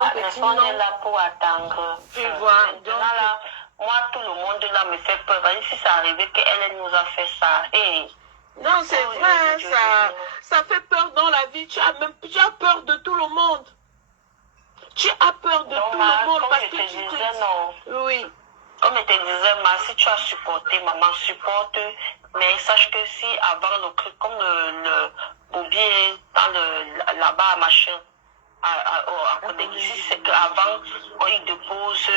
On est là pour attendre. Tu vois, maintenant là, moi tout le monde là me fait peur. Si ça arrivait qu'elle nous a fait ça, hey. Non, c'est vrai, ça fait peur dans la vie. Tu as peur de tout le monde. Tu as peur de tout le monde parce que tu disais, non. Oui. Comme je te disais, si tu as supporté, maman supporte, mais sache que si avant le truc, comme le bobier dans là-bas, machin, à côté d'ici, c'est qu'avant, quand il dépose,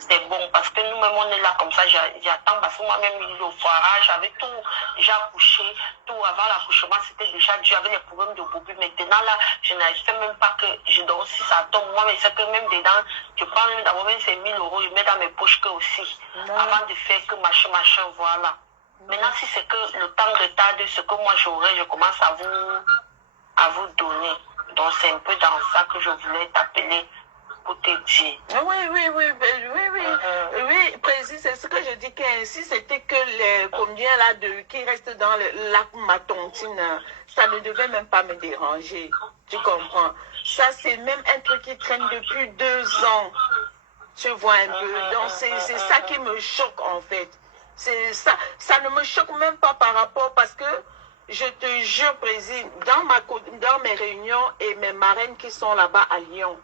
c'est bon. Parce que nous-mêmes, on est là comme ça, j'attends, parce que moi-même, le foirage, j'avais tout déjà couché, tout avant l'accouchement, c'était déjà dû, j'avais les problèmes de boubou. Maintenant, là, je n'arrive même pas que je dors si ça tombe. Moi, mais c'est que même dedans, je prends même d'abord même ces 1000 €, je mets dans mes poches que aussi, avant de faire que machin, voilà. Maintenant, si c'est que le temps retarde ce que moi j'aurais, je commence à vous donner. Donc, c'est un peu dans ça que je voulais t'appeler pour te dire. Oui, précis, c'est ce que je dis qu'ainsi, c'était que les combien là qui restent dans le lac Matontine, ça ne devait même pas me déranger. Tu comprends? Ça, c'est même un truc qui traîne depuis 2 ans. Tu vois un peu. Donc, c'est ça qui me choque en fait. C'est ça. Ça ne me choque même pas par rapport parce que je te jure, président, dans mes réunions et mes marraines qui sont là-bas à Lyon,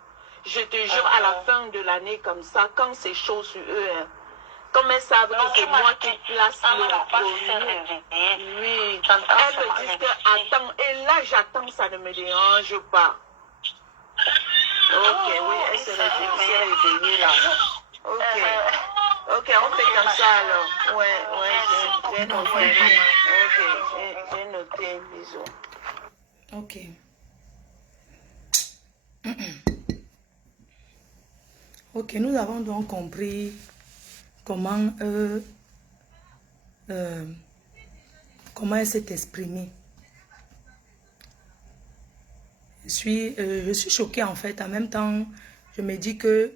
je te jure, à la fin de l'année comme ça, quand c'est chaud sur eux, hein, comme elles savent que c'est moi qui place le produit, oui, elles me disent que attends, et là j'attends, ça ne me dérange pas. Ok, oui, elle s'est réveillée là. Ok, on fait comme ça alors. Ouais, j'ai noté. Ok, j'ai noté, bisous. Ok. Ok, nous avons donc compris comment elle s'est exprimée. Je suis choquée en fait. En même temps, je me dis que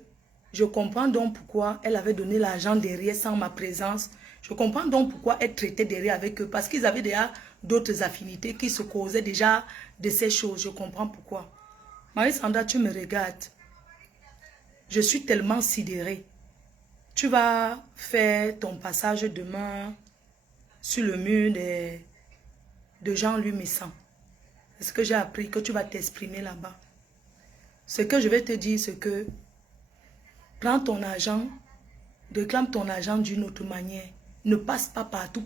je comprends donc pourquoi elle avait donné l'argent derrière sans ma présence. Je comprends donc pourquoi elle traitait derrière avec eux. Parce qu'ils avaient déjà d'autres affinités qui se causaient déjà de ces choses. Je comprends pourquoi. Marie-Sandra, tu me regardes. Je suis tellement sidérée. Tu vas faire ton passage demain sur le mur de Jean-Louis Messan. C'est ce que j'ai appris, que tu vas t'exprimer là-bas. Ce que je vais te dire, c'est que prends ton argent, réclame ton argent d'une autre manière. Ne passe pas partout.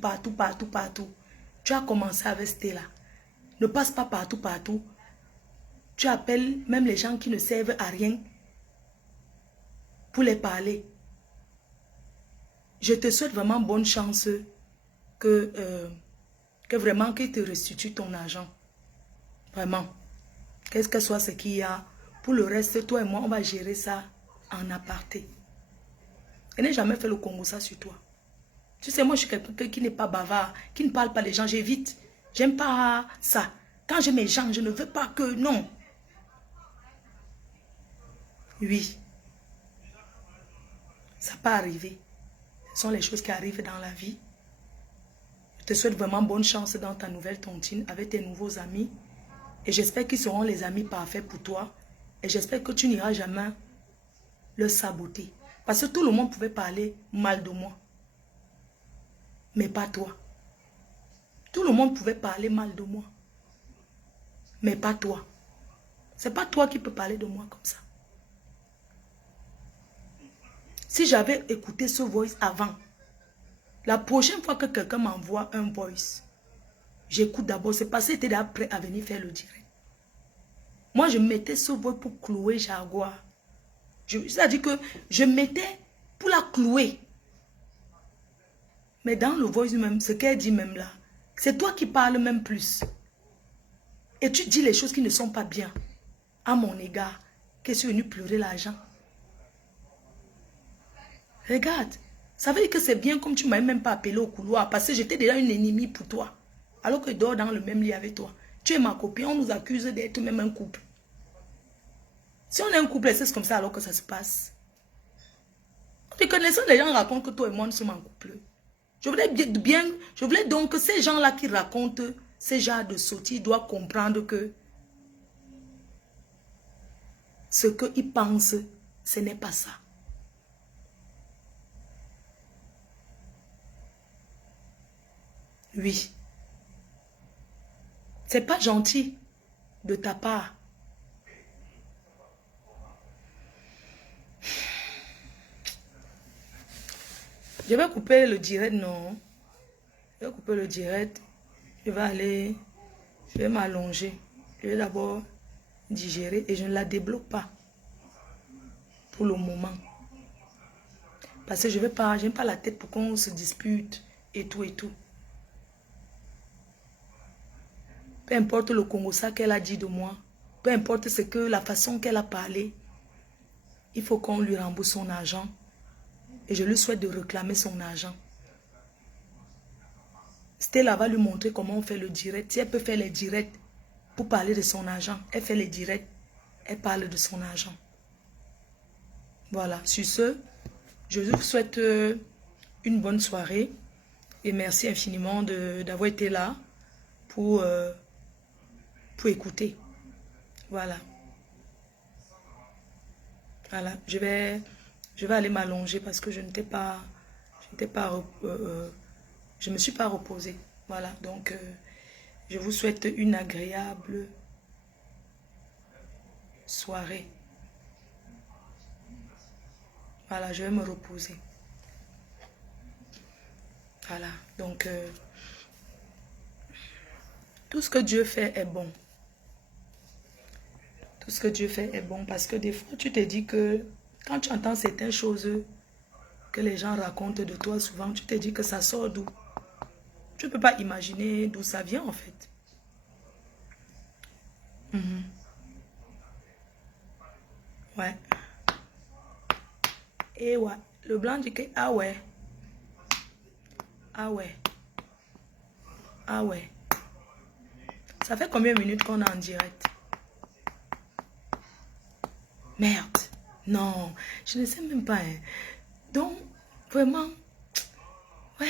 Tu as commencé avec Stella. Ne passe pas partout. Tu appelles même les gens qui ne servent à rien pour les parler. Je te souhaite vraiment bonne chance que vraiment qu'ils te restituent ton argent. Vraiment. Qu'est-ce que soit ce qu'il y a. Pour le reste, toi et moi, on va gérer ça en aparté. Je n'ai jamais fait le Congo ça sur toi. Tu sais, moi, je suis quelqu'un qui n'est pas bavard, qui ne parle pas des gens, j'évite. J'aime pas ça. Quand j'ai mes gens, je ne veux pas que... Non. Oui. Ça peut arriver. Ce sont les choses qui arrivent dans la vie. Je te souhaite vraiment bonne chance dans ta nouvelle tontine avec tes nouveaux amis. Et j'espère qu'ils seront les amis parfaits pour toi. Et j'espère que tu n'iras jamais le saboter. Parce que tout le monde pouvait parler mal de moi. Mais pas toi. Tout le monde pouvait parler mal de moi. Mais pas toi. C'est pas toi qui peux parler de moi comme ça. Si j'avais écouté ce voice avant, la prochaine fois que quelqu'un m'envoie un voice, j'écoute d'abord. C'est parce que j'étais déjà prêt à venir faire le direct. Moi, je mettais ce voice pour clouer Jaguar. C'est-à-dire que je mettais pour la clouer. Mais dans le voice même, ce qu'elle dit même là, c'est toi qui parles même plus. Et tu dis les choses qui ne sont pas bien à mon égard, que je suis venu pleurer l'argent. Regarde. Ça veut dire que c'est bien comme tu ne m'avais même pas appelé au couloir parce que j'étais déjà une ennemie pour toi. Alors que je dors dans le même lit avec toi. Tu es ma copine, on nous accuse d'être même un couple. Si on est un couple, c'est comme ça alors que ça se passe. Tu connais ça, les gens racontent que toi et moi nous sommes en couple. Je voulais donc que ces gens-là qui racontent ces genres de sottises doivent comprendre que ce qu'ils pensent, ce n'est pas ça. Oui. C'est pas gentil de ta part. Je vais couper le direct, non. Je vais couper le direct. Je vais m'allonger. Je vais d'abord digérer et je ne la débloque pas. Pour le moment. Parce que je n'aime pas la tête pour qu'on se dispute et tout et tout. Peu importe le Congo, ça qu'elle a dit de moi. Peu importe ce que la façon qu'elle a parlé. Il faut qu'on lui rembourse son argent. Et je lui souhaite de réclamer son argent. Stella va lui montrer comment on fait le direct. Si elle peut faire les directs pour parler de son argent, elle fait les directs. Elle parle de son argent. Voilà. Sur ce, je vous souhaite une bonne soirée. Et merci infiniment d'avoir été là pour écouter. Voilà. Voilà. Je vais aller m'allonger parce que je me suis pas reposée. Voilà. Donc, je vous souhaite une agréable soirée. Voilà, je vais me reposer. Voilà. Donc, tout ce que Dieu fait est bon. Tout ce que Dieu fait est bon parce que des fois, tu te dis que quand tu entends certaines choses que les gens racontent de toi, souvent, tu te dis que ça sort d'où? Tu ne peux pas imaginer d'où ça vient en fait. Ouais. Et ouais. Le blanc dit que, ah ouais. Ah ouais. Ah ouais. Ça fait combien de minutes qu'on est en direct? Merde. Non, je ne sais même pas. Hein. Donc, vraiment, ouais,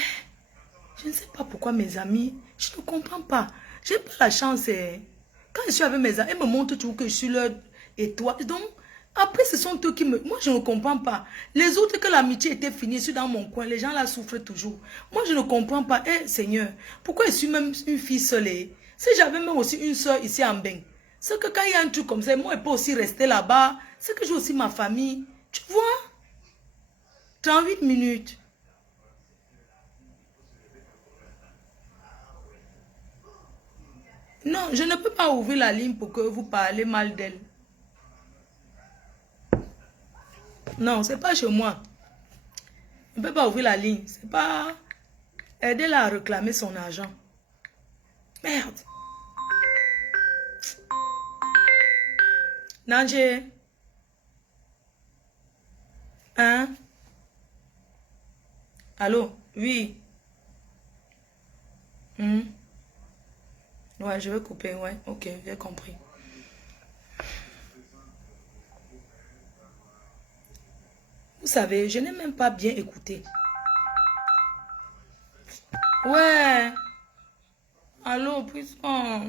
je ne sais pas pourquoi mes amis, je ne comprends pas. J'ai pas la chance. Hein. Quand je suis avec mes amis, ils me montrent toujours que je suis leur étoile. Donc, après, ce sont eux qui me... Moi, je ne comprends pas. Les autres, que l'amitié était finie, je suis dans mon coin, les gens là souffrent toujours. Moi, je ne comprends pas. Eh, Seigneur, pourquoi je suis même une fille seule? Si j'avais même aussi une soeur ici en Beng, c'est que quand il y a un truc comme ça, moi, je peux aussi rester là-bas. C'est que j'ai aussi ma famille. Tu vois? 38 minutes. Non, je ne peux pas ouvrir la ligne pour que vous parlez mal d'elle. Non, c'est pas chez moi. Je ne peux pas ouvrir la ligne. C'est pas... Aider-la à réclamer son argent. Merde. Nanje. Hein? Allô? Oui. Ouais, je vais couper. Ouais, ok, j'ai compris. Vous savez, je n'ai même pas bien écouté. Ouais. Allô, puissant.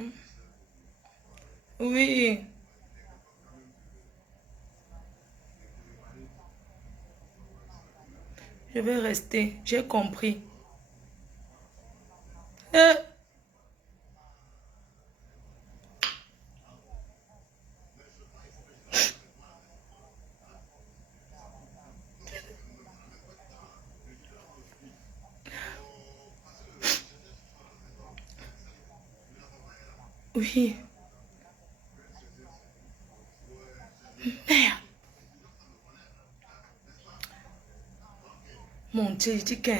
Oui. Je vais rester. J'ai compris. Oui. Merde. Mon Dieu, je dis que...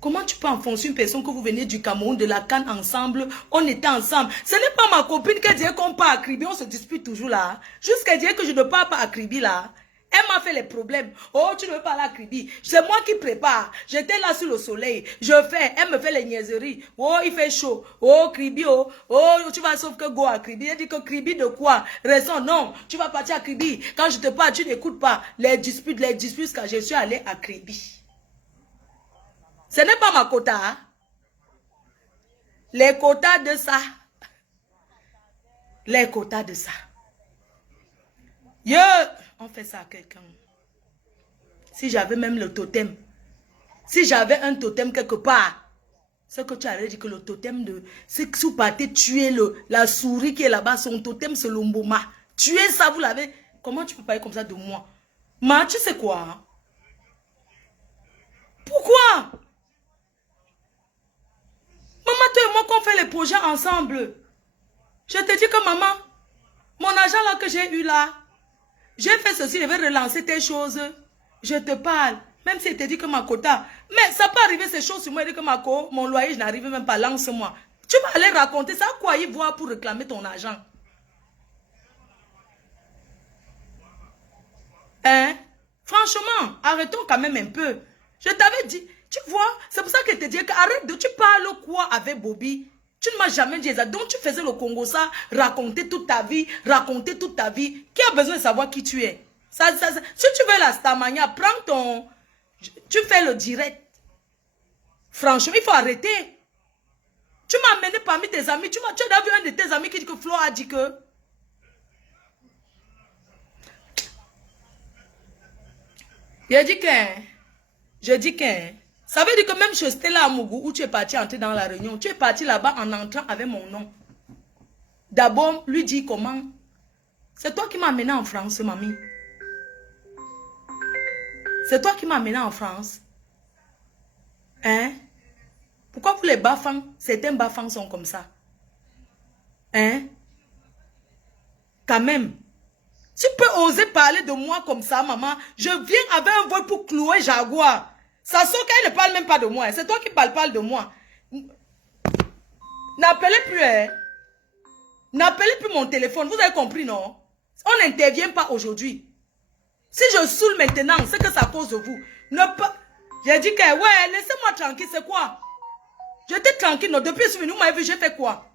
Comment tu peux enfoncer une personne que vous venez du Cameroun, de la Cannes ensemble, on était ensemble. Ce n'est pas ma copine qui dit qu'on part à Kribi, on se dispute toujours là. Jusqu'à dire que je ne pars pas à Kribi là. Elle m'a fait les problèmes. Oh, tu ne veux pas aller à Kribi. C'est moi qui prépare. J'étais là sur le soleil. Je fais. Elle me fait les niaiseries. Oh, il fait chaud. Oh, Kribi, oh. Oh, tu vas sauf que go à Kribi. Elle dit que Kribi de quoi? Raison, non. Tu vas partir à Kribi. Quand je te parle, tu n'écoutes pas. Les disputes, quand je suis allée à Kribi. Ce n'est pas ma quota. Hein? Les quotas de ça. Les quotas de ça. On fait ça à quelqu'un. Si j'avais même le totem. Si j'avais un totem quelque part. Ce que tu avais dit que le totem de... C'est que si vous partez tuer la souris qui est là-bas, son totem c'est l'omboma. Tuer ça, vous l'avez... Comment tu peux parler comme ça de moi? Ma, tu sais quoi? Hein? Pourquoi? Maman, toi et moi, qu'on fait les projets ensemble. Je te dis que maman, mon argent là que j'ai eu là, j'ai fait ceci, je vais relancer tes choses. Je te parle. Même si je te dit que ma quota. Mais ça peut arriver ces choses sur moi, que mon loyer, je n'arrive même pas, lance-moi. Tu vas aller raconter ça, quoi y voir pour réclamer ton argent? Hein? Franchement, arrêtons quand même un peu. Je t'avais dit, tu vois, c'est pour ça que je te dis que arrête de, tu parles quoi avec Bobby? Tu ne m'as jamais dit ça. Donc tu faisais le Congo ça, raconter toute ta vie. Qui a besoin de savoir qui tu es? Si tu veux la Starmania, prends ton... Tu fais le direct. Franchement, il faut arrêter. Tu m'as amené parmi tes amis. Tu as vu un de tes amis qui dit que Flo a dit que... Je dis que... Ça veut dire que même chez Stella Amougou, où tu es parti entrer dans la réunion, tu es parti là-bas en entrant avec mon nom. D'abord, lui dit comment? C'est toi qui m'as amené en France, mamie. C'est toi qui m'as amené en France. Hein? Pourquoi pour les bafans, certains bafans sont comme ça? Hein? Quand même. Tu peux oser parler de moi comme ça, maman. Je viens avec un vol pour clouer Jaguar. Ça sent qu'elle ne parle même pas de moi. C'est toi qui parle de moi. N'appelez plus, hein. N'appelez plus mon téléphone. Vous avez compris, non? On n'intervient pas aujourd'hui. Si je saoule maintenant, c'est que ça cause de vous. Ne pas... J'ai dit que, ouais, laissez-moi tranquille, c'est quoi? J'étais tranquille, non? Depuis que je suis venue, vous m'avez vu, j'ai fait quoi?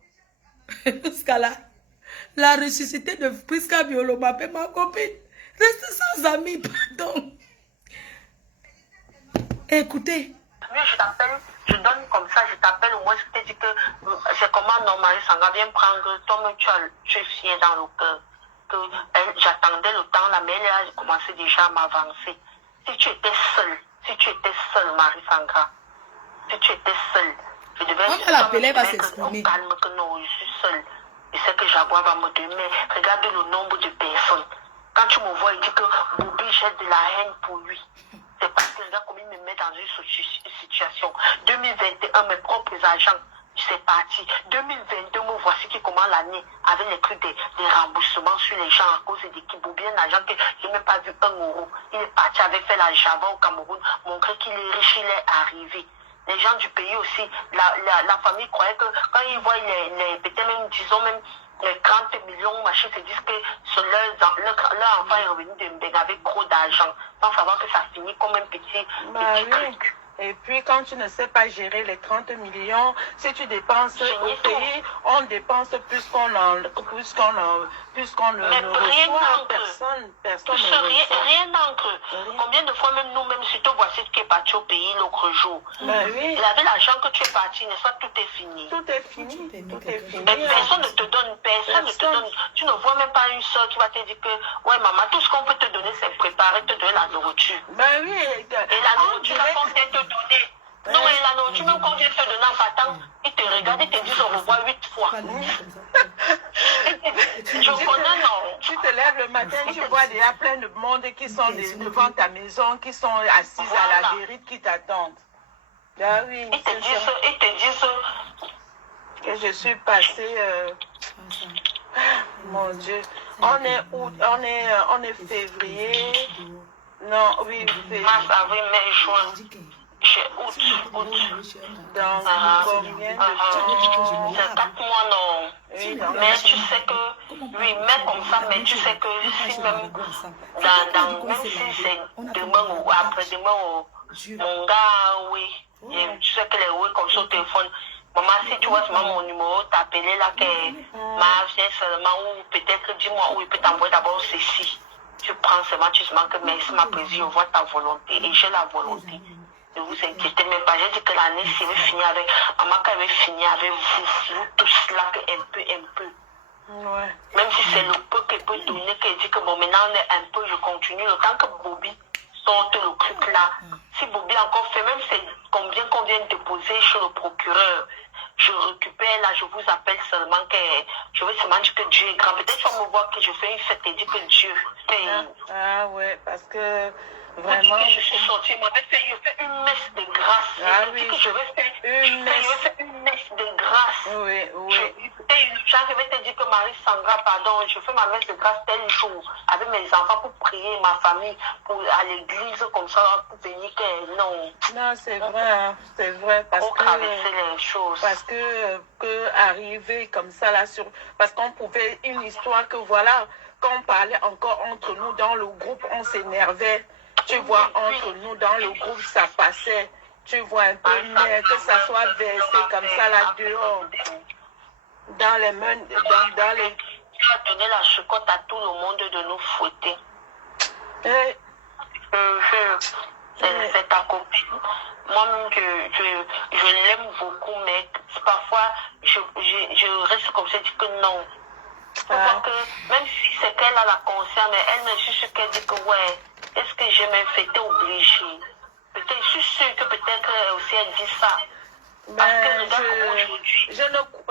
Jusqu'à la ressuscité de Priska Biolo, ma copine. Restez sans amis, pardon. Écoutez. Mieux, je t'appelle, je donne comme ça, je t'appelle au moins, je te dis que c'est comment normal, Sanga vient prendre, toi-même tu es fier dans le cœur. J'attendais le temps, là, mais elle a commencé déjà à m'avancer. Si tu étais seule, Marie Sanga, si tu étais seule, je devais... On l'appeler, va s'exprimer. Calme que non, je suis seule. Je sais que Jaguar va me donner, mais regarde le nombre de personnes. Quand tu me vois, il dit que Bobby jette de la haine pour lui. C'est parce que le gars, comme il me met dans une situation. 2021, mes propres agents, c'est parti. 2022, me voici qui commence l'année avec les trucs des remboursements sur les gens à cause des qui Bobby, un agent que je n'ai même pas vu 1 euro. Il est parti avec fait la Java au Cameroun, montrer qu'il est riche, il est arrivé. Les gens du pays aussi, la famille croyait que quand ils voient peut-être même, disons même, les 30 millions, machin, se disent que leur enfant est revenu avec trop d'argent. Sans savoir que ça finit comme un petit truc. Et puis, quand tu ne sais pas gérer les 30 millions, si tu dépenses au pays, on dépense plus qu'on ne reçoit. Personne ne reçoit. Rien d'encre. Combien de fois même nous-mêmes, surtout voici qui est parti au pays l'autre jour. Oui. Il avait l'argent que tu es parti, n'est-ce pas, tout est fini. Tout est fini. Mais personne ne te donne, Tu ne vois même pas une soeur qui va te dire que, ouais maman, tout ce qu'on peut te donner, c'est préparer, te donner la nourriture. Ben oui. Et la nourriture, là, qu'on vient te donner. Non, mais la nourriture, même qu'on vient te donner en partant, ils te regardent et te disent au revoir 8 fois. Je connais, non. Tu te lèves le matin, tu vois déjà plein de monde qui sont devant ta maison, qui sont assises à la guérite, qui t'attendent. Ben oui. Ils te disent que je suis passée... Mon Dieu. On est août, on est février. Non, oui, février. Mars, avril, mai, juin. Août. Dans combien de temps? C'est 4 mois, non. Oui, Mais tu sais que, oui, mais comme ça, mais tu sais que si même, même si c'est demain ou après-demain, mon gars, oui, et tu sais que les oui comme ça au téléphone, maman, si tu vois seulement mon numéro, t'appeler là, que ma vient seulement, ou peut-être dis-moi où il peut t'envoyer d'abord ceci. Tu prends seulement, tu seulement que merci ma présidente, je vois ta volonté et j'ai la volonté. Ne vous inquiétez même pas. J'ai dit que l'année, si elle finir avec maman, quand elle va finir avec vous tous là, un peu. Ouais. Même si c'est le peu qu'elle peut donner, qu'elle dit que bon, maintenant on est un peu, je continue. Le temps que Bobby sorte le truc là, si Bobby encore fait, même c'est combien qu'on vient de déposer chez le procureur, je récupère là, je vous appelle seulement que je veux seulement dire que Dieu est grand. Peut-être qu'on me voit que je fais une fête et dit que Dieu est. Ah ouais, parce que vraiment. Je suis sortie, moi, je fais une messe de grâce. Ah Je oui. dis que je vais faire une messe de grâce. Oui. Je vais te dire que Marie Sandra, pardon, je fais ma messe de grâce tel jour avec mes enfants pour prier, ma famille, pour à l'église comme ça, pour venir que non. Non, c'est vrai, parce pour traverser les choses. Parce que arriver comme ça là parce qu'on pouvait une histoire que voilà, quand on parlait encore entre nous dans le groupe, on s'énervait. Tu vois, entre nous dans le groupe, ça passait. Tu vois un peu, mais que ça soit versé comme ça là dehors. Dans les mains, dans les... Tu as donné la chocotte à tout le monde de nous fouetter. C'est ta copine. Moi-même, je l'aime beaucoup, mais parfois, je reste comme ça, je dis que non. Parce que même si c'est qu'elle a la conscience, mais elle me dit ce qu'elle dit que ouais, est-ce que je m'ai fait obligée? Peut-être, je suis sûre que peut-être aussi elle dit ça.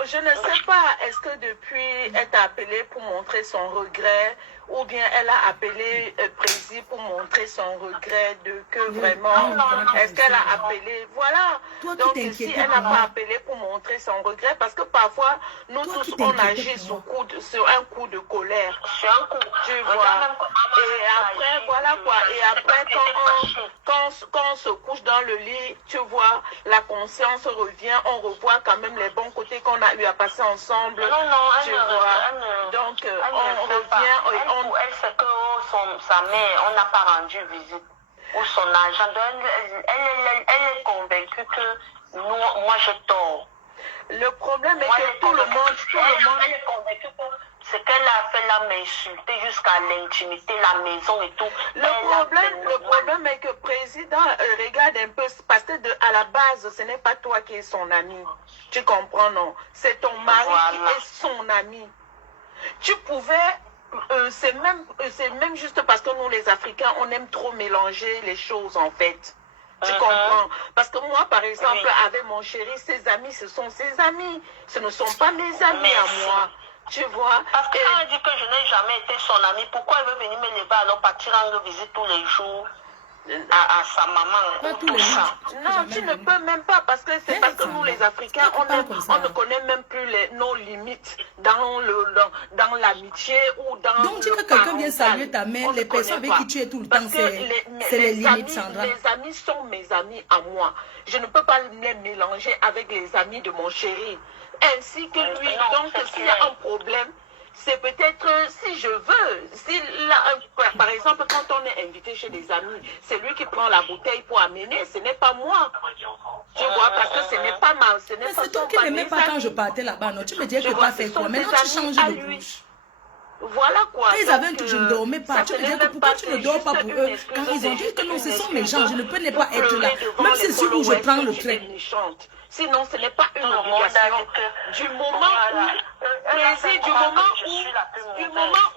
Je ne sais pas, est-ce que depuis elle t'a appelé pour montrer son regret ou bien elle a appelé Prési pour montrer son regret de que vraiment, est-ce qu'elle a appelé, voilà. Donc si elle n'a pas appelé pour montrer son regret, parce que parfois nous tous on agit sur un coup de colère, tu vois. Et après voilà quoi, et après quand on se couche dans le lit, tu vois, la conscience revient, on revoit quand même les bons côtés qu'on a eu à passer ensemble. Tu vois. Donc on revient. Elle sait que sa mère, on n'a pas rendu visite. Ou son agent. Elle est convaincue que moi j'ai tort. Le problème est que tout le monde. Elle est convaincue que c'est qu'elle a fait là m'insulter jusqu'à l'intimité, la maison et tout. Le problème est que président, regarde un peu, parce que à la base, ce n'est pas toi qui es son ami. Tu comprends, non? C'est ton mari qui est son ami. Tu pouvais, c'est même juste parce que nous les Africains, on aime trop mélanger les choses en fait. Tu comprends? Parce que moi, par exemple, avec mon chéri, ses amis, ce sont ses amis. Ce ne sont pas mes amis à moi. Tu vois? Parce qu'elle dit que je n'ai jamais été son amie. Pourquoi elle veut venir me lever alors partir rendre visite tous les jours à sa maman? Tout ça. Non, tu ne peux même pas parce que c'est parce que nous les Africains, on ne connaît même plus nos limites dans l'amitié ou dans donc dis que quelqu'un vient saluer ta mère, les personnes avec qui tu es tout le temps, c'est les limites, Sandra. Les amis sont mes amis à moi. Je ne peux pas les mélanger avec les amis de mon chéri. Ainsi que lui, donc s'il y a un problème, c'est peut-être si je veux, par exemple quand on est invité chez des amis, c'est lui qui prend la bouteille pour amener, ce n'est pas moi. Tu vois, parce que ce n'est pas mal, ce n'est pas c'est toi qui n'aimais pas quand je partais là-bas, non? Tu me disais que tu n'as pas fait quoi, maintenant tu changes de bouche. Voilà quoi. Quand ils avaient je ne dormais pas. Tu me disais que pourquoi tu ne dors pas pour eux? Quand ils ont dit que non, ce sont mes gens, je ne peux pas être là. Même si c'est sûr où je prends le train. Sinon, ce n'est pas une obligation. Du moment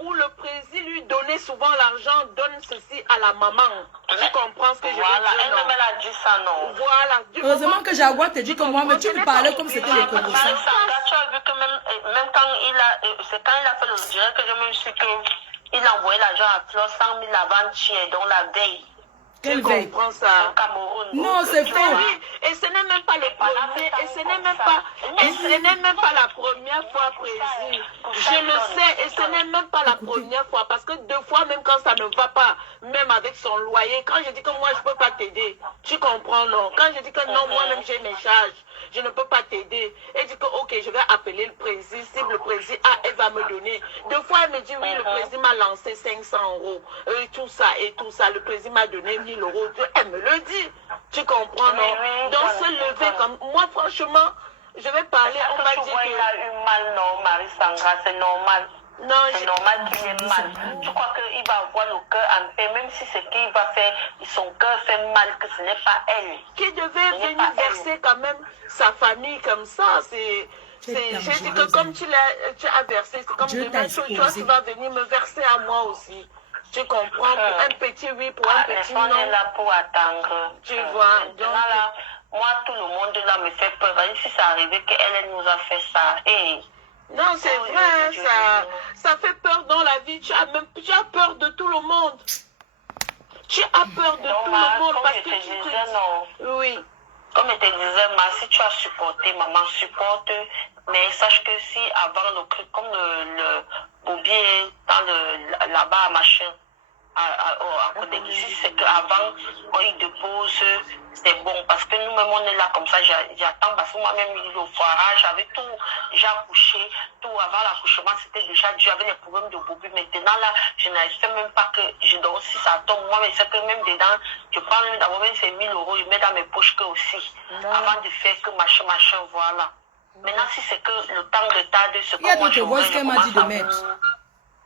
où le président lui donnait souvent l'argent, donne ceci à la maman. Tu comprends ce que je veux dire? Elle a dit ça, non? Voilà. Heureusement que Jaguar te dit que moi, mais tu me parlais comme c'était les Congolais. Tu as vu que même quand c'est quand il a fait le direct que je me suis dit qu'il a envoyé l'argent à Flore 100 000 avant-hier, donc la veille. Quelle veille? Tu comprends ça? Au Cameroun. Non, c'est faux. Et Et ce n'est même pas le premier, et ce n'est même pas, la première fois, Président. Je le sais, et ce n'est même pas la première fois, parce que 2 fois, même quand ça ne va pas, même avec son loyer, quand je dis que moi, je ne peux pas t'aider, tu comprends, non? Quand je dis que non, moi-même, j'ai mes charges, je ne peux pas t'aider. Elle dit que, ok, je vais appeler le président, si le président, elle va me donner. 2 fois, elle me dit, oui, le président m'a lancé 500 €, et tout ça, le président m'a donné 1000 €, elle me le dit, tu comprends, non? Donc, se lever comme, moi, franchement, je vais parler, on va dire que... Il a eu mal, non, Marie Sangra, c'est normal. Non, c'est normal qu'il ait mal. Je crois qu'il va avoir le cœur en paix, même si ce qu'il va faire, son cœur fait mal, que ce n'est pas elle. Qui devait venir verser quand même sa famille comme ça, j'ai dit que comme tu as versé, c'est comme demain, toi, tu vas venir me verser à moi aussi. Tu comprends? Pour un petit oui, pour un petit non. On est là pour attendre. Tu vois, donc... Là, moi, tout le monde là me fait peur. Si ça arrivait qu'elle nous a fait ça, non, c'est vrai, ça fait peur dans la vie. Tu as peur de tout le monde. Tu as peur de tout le monde parce que tu te dis... Oui. Comme je te disais, si tu as supporté, maman supporte, mais sache que si avant le truc, comme le bobier dans là-bas, machin, à côté d'ici, c'est qu'avant, quand il dépose, c'est bon. Parce que nous-mêmes, on est là comme ça, j'attends, parce que moi-même, il au foirage, j'avais tout, j'ai accouché, tout avant l'accouchement, c'était déjà dû, j'avais des problèmes de bobie. Maintenant, là, je n'arrive même pas que je dors si ça tombe. Moi, mais c'est que même dedans, je prends même d'abord même ces 1000 €, je mets dans mes poches que aussi, avant de faire que machin, voilà. Maintenant, si c'est que le temps retarde ce que moi je voulais, je commence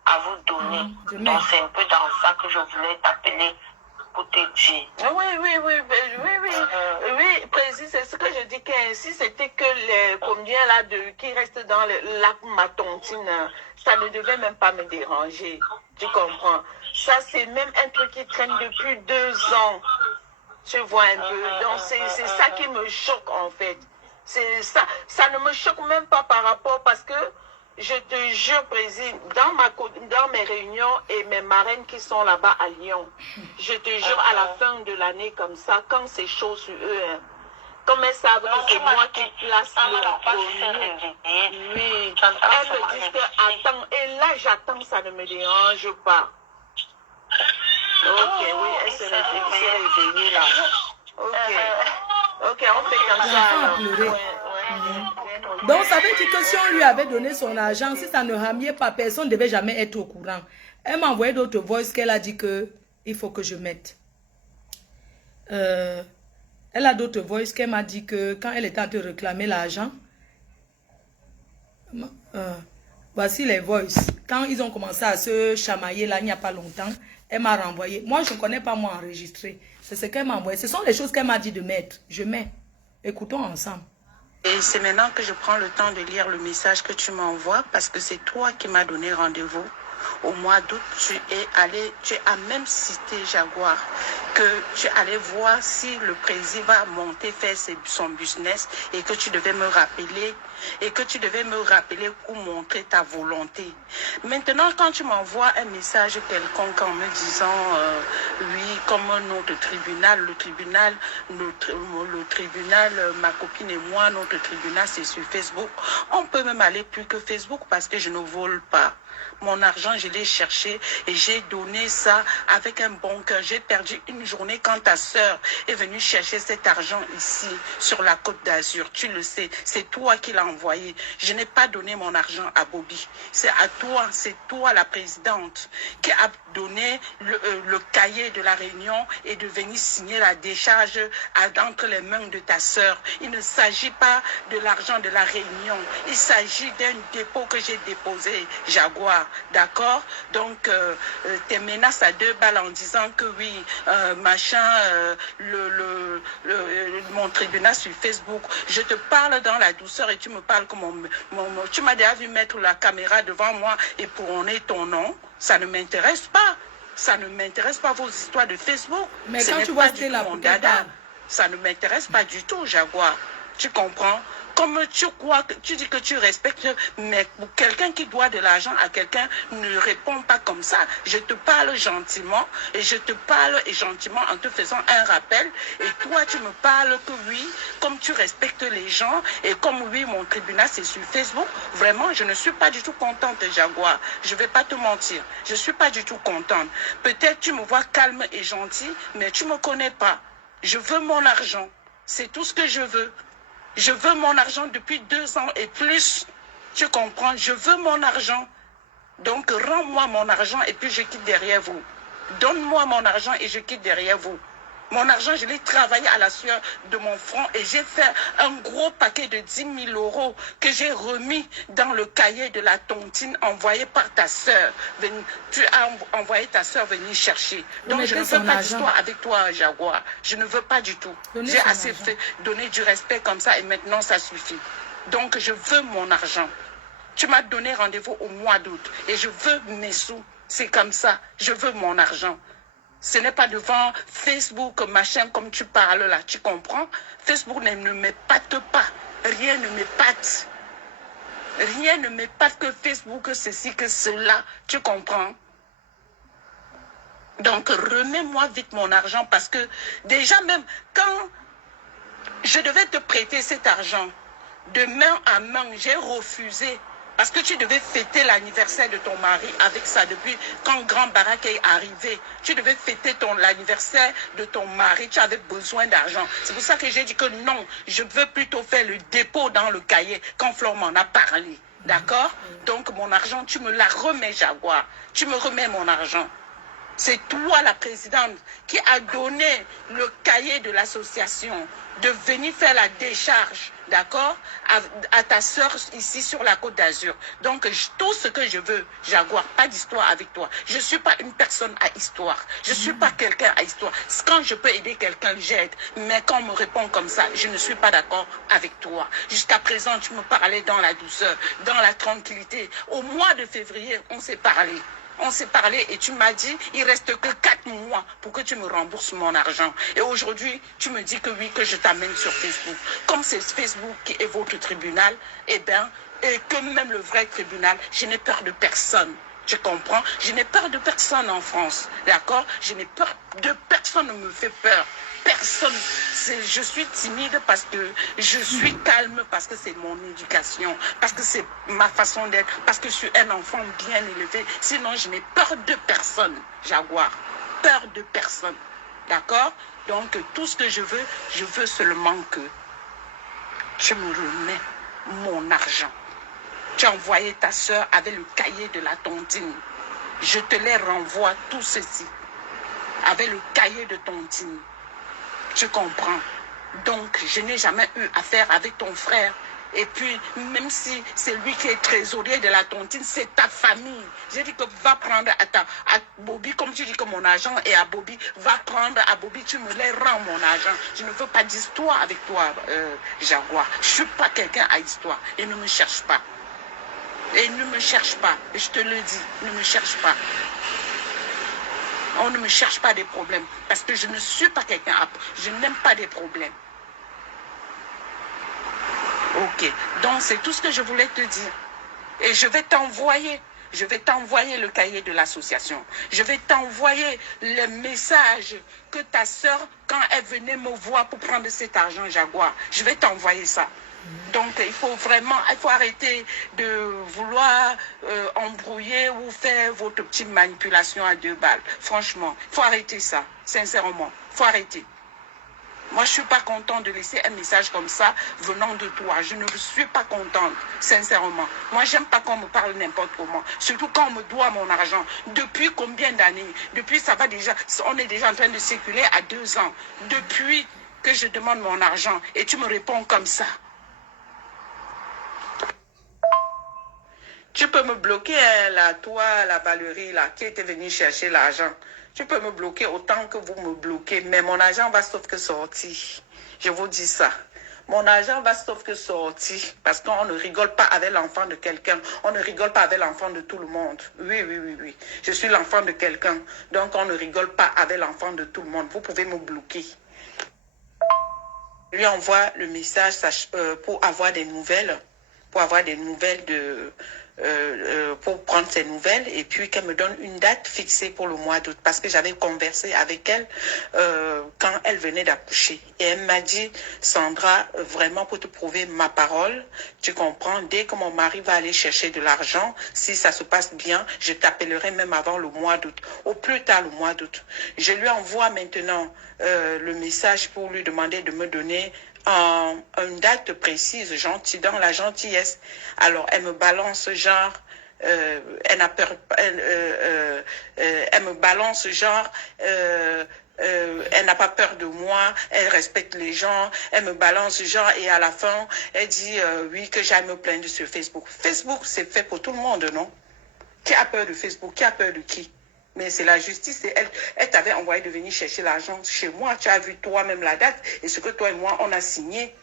à vous donner. Donc, c'est un peu dans ça que je voulais t'appeler pour te dire. Oui, précis, c'est ce que je dis, qu'ainsi c'était que les combien là qui restent dans le lac Matontine, ça ne devait même pas me déranger. Tu comprends? Ça, c'est même un truc qui traîne depuis 2 ans. Tu vois un peu. Donc, c'est ça qui me choque en fait. C'est ça. Ça ne me choque même pas par rapport parce que je te jure, Président, dans mes réunions et mes marraines qui sont là-bas à Lyon, je te jure, à la fin de l'année comme ça, quand c'est chaud sur eux, comme elles savent que c'est moi qui place le premier, oui, elles me disent que attends, et là j'attends, ça ne me dérange pas. Ok, oui, elle s'est réveillée là. Ok, on fait comme ça alors. Donc, ça veut dire que si on lui avait donné son argent, si ça ne ramiait pas, personne ne devait jamais être au courant. Elle m'a envoyé d'autres voices qu'elle a dit que il faut que je mette. Elle a d'autres voices qu'elle m'a dit que quand elle était en train de réclamer l'argent, voici les voices. Quand ils ont commencé à se chamailler là, il n'y a pas longtemps, elle m'a renvoyé. Moi, je ne connais pas moi enregistré. C'est ce qu'elle m'a envoyé. Ce sont les choses qu'elle m'a dit de mettre. Je mets. Écoutons ensemble. Et c'est maintenant que je prends le temps de lire le message que tu m'envoies parce que c'est toi qui m'as donné rendez-vous. Au mois d'août, tu as même cité Jaguar, que tu allais voir si le président va monter faire son business et que tu devais me rappeler pour montrer ta volonté. Maintenant, quand tu m'envoies un message quelconque en me disant oui, comme notre tribunal, ma copine et moi, notre tribunal, c'est sur Facebook. On peut même aller plus que Facebook parce que je ne vole pas. Mon argent, je l'ai cherché et j'ai donné ça avec un bon cœur. J'ai perdu une journée quand ta soeur est venue chercher cet argent ici, sur la Côte d'Azur. Tu le sais, c'est toi qui l'as envoyé. Je n'ai pas donné mon argent à Bobby. C'est toi la présidente, qui a donné le cahier de la réunion et de venir signer la décharge entre les mains de ta soeur. Il ne s'agit pas de l'argent de la réunion. Il s'agit d'un dépôt que j'ai déposé, Jaguar. D'accord? Donc, tes menaces à 2 balles en disant que oui, mon tribunal sur Facebook, je te parle dans la douceur et tu me parles comme tu m'as déjà vu mettre la caméra devant moi et couronner ton nom. Ça ne m'intéresse pas. Ça ne m'intéresse pas vos histoires de Facebook. Mais quand tu vois que la mon dada, ça ne m'intéresse pas du tout, Jaguar. Tu comprends? Comme tu crois, tu dis que tu respectes, mais quelqu'un qui doit de l'argent à quelqu'un ne répond pas comme ça. Je te parle gentiment et je te parle gentiment en te faisant un rappel. Et toi, tu me parles que oui, comme tu respectes les gens et comme oui, mon tribunal, c'est sur Facebook. Vraiment, je ne suis pas du tout contente, Jaguar. Je ne vais pas te mentir. Je ne suis pas du tout contente. Peut-être tu me vois calme et gentil, mais tu ne me connais pas. Je veux mon argent. C'est tout ce que je veux. Je veux mon argent depuis 2 ans et plus. Tu comprends? Je veux mon argent. Donc, rends-moi mon argent et puis je quitte derrière vous. Donne-moi mon argent et je quitte derrière vous. Mon argent, je l'ai travaillé à la sueur de mon front et j'ai fait un gros paquet de 10 000 € que j'ai remis dans le cahier de la tontine envoyé par ta soeur. Tu as envoyé ta soeur venir chercher. Donc, je ne veux pas d'histoire avec toi, Jaguar. Je ne veux pas du tout. J'ai assez fait donner du respect comme ça et maintenant, ça suffit. Donc, je veux mon argent. Tu m'as donné rendez-vous au mois d'août et je veux mes sous. C'est comme ça. Je veux mon argent. Ce n'est pas devant Facebook, machin, comme tu parles là, tu comprends? Facebook ne m'épate pas. Rien ne m'épate. Rien ne m'épate que Facebook, ceci, que cela. Tu comprends? Donc, remets-moi vite mon argent parce que déjà même quand je devais te prêter cet argent, de main à main, j'ai refusé. Parce que tu devais fêter l'anniversaire de ton mari avec ça depuis quand Grand Barack est arrivé. Tu devais fêter l'anniversaire de ton mari. Tu avais besoin d'argent. C'est pour ça que j'ai dit que non, je veux plutôt faire le dépôt dans le cahier quand Flore m'en a parlé. D'accord? Donc mon argent, tu me la remets, Jaguar. Tu me remets mon argent. C'est toi, la présidente, qui a donné le cahier de l'association de venir faire la décharge, d'accord, à ta soeur ici sur la Côte d'Azur. Donc, tout ce que je veux, Jaguar, pas d'histoire avec toi. Je ne suis pas une personne à histoire. Je ne suis pas quelqu'un à histoire. Quand je peux aider quelqu'un, j'aide. Mais quand on me répond comme ça, je ne suis pas d'accord avec toi. Jusqu'à présent, tu me parlais dans la douceur, dans la tranquillité. Au mois de février, on s'est parlé. On s'est parlé et tu m'as dit, il reste que 4 mois pour que tu me rembourses mon argent. Et aujourd'hui, tu me dis que oui, que je t'amène sur Facebook. Comme c'est Facebook qui est votre tribunal, eh bien, et que même le vrai tribunal, je n'ai peur de personne. Tu comprends? Je n'ai peur de personne en France. D'accord? Je n'ai peur de personne, ne me fait peur. Personne. Je suis timide parce que je suis calme, parce que c'est mon éducation, parce que c'est ma façon d'être, parce que je suis un enfant bien élevé. Sinon, je n'ai peur de personne, Jaguar. Peur de personne. D'accord? Donc, tout ce que je veux seulement que tu me remets mon argent. Tu as envoyé ta soeur avec le cahier de la tontine. Je te les renvoie, tout ceci, avec le cahier de tontine. Tu comprends? Donc, je n'ai jamais eu affaire avec ton frère. Et puis, même si c'est lui qui est trésorier de la tontine, c'est ta famille. J'ai dit que va prendre à Bobby, comme tu dis que mon argent est à Bobby, va prendre à Bobby, tu me les rends mon argent. Je ne veux pas d'histoire avec toi, Jaguar. Je ne suis pas quelqu'un à histoire. Et ne me cherche pas. Et ne me cherche pas. Je te le dis, ne me cherche pas. On ne me cherche pas des problèmes. Parce que je ne suis pas quelqu'un. Je n'aime pas des problèmes. Ok. Donc, c'est tout ce que je voulais te dire. Et je vais t'envoyer. Je vais t'envoyer le cahier de l'association. Je vais t'envoyer le message que ta soeur, quand elle venait me voir pour prendre cet argent Jaguar, je vais t'envoyer ça. Donc, il faut arrêter de vouloir embrouiller ou faire votre petite manipulation à 2 balles. Franchement, il faut arrêter ça, sincèrement. Il faut arrêter. Moi, je ne suis pas contente de laisser un message comme ça venant de toi. Je ne suis pas contente, sincèrement. Moi, je n'aime pas qu'on me parle n'importe comment. Surtout quand on me doit mon argent. Depuis combien d'années? Depuis, ça va déjà, on est déjà en train de circuler à 2 ans. Depuis que je demande mon argent et tu me réponds comme ça. Tu peux me bloquer, là, toi, la Valérie, là, qui était venue chercher l'argent. Tu peux me bloquer autant que vous me bloquez, mais mon argent va sauf que sortir. Je vous dis ça. Mon argent va sauf que sortir, parce qu'on ne rigole pas avec l'enfant de quelqu'un. On ne rigole pas avec l'enfant de tout le monde. Oui, oui, oui, oui. Je suis l'enfant de quelqu'un, donc on ne rigole pas avec l'enfant de tout le monde. Vous pouvez me bloquer. lui envoie le message pour avoir des nouvelles, pour prendre ses nouvelles, et puis qu'elle me donne une date fixée pour le mois d'août, parce que j'avais conversé avec elle quand elle venait d'accoucher. Et elle m'a dit, Sandra, vraiment pour te prouver ma parole, tu comprends, dès que mon mari va aller chercher de l'argent, si ça se passe bien, je t'appellerai même avant le mois d'août, au plus tard le mois d'août. Je lui envoie maintenant le message pour lui demander de me donner une date précise, dans la gentillesse. Alors, elle me balance genre, elle n'a peur, elle me balance genre, elle n'a pas peur de moi, elle respecte les gens, elle me balance genre, et à la fin, elle dit oui, que j'aille me plaindre sur Facebook. Facebook, c'est fait pour tout le monde, non? Qui a peur de Facebook? Qui a peur de qui? Mais c'est la justice, et elle t'avait envoyé de venir chercher l'argent chez moi. Tu as vu toi-même la date et ce que toi et moi, on a signé.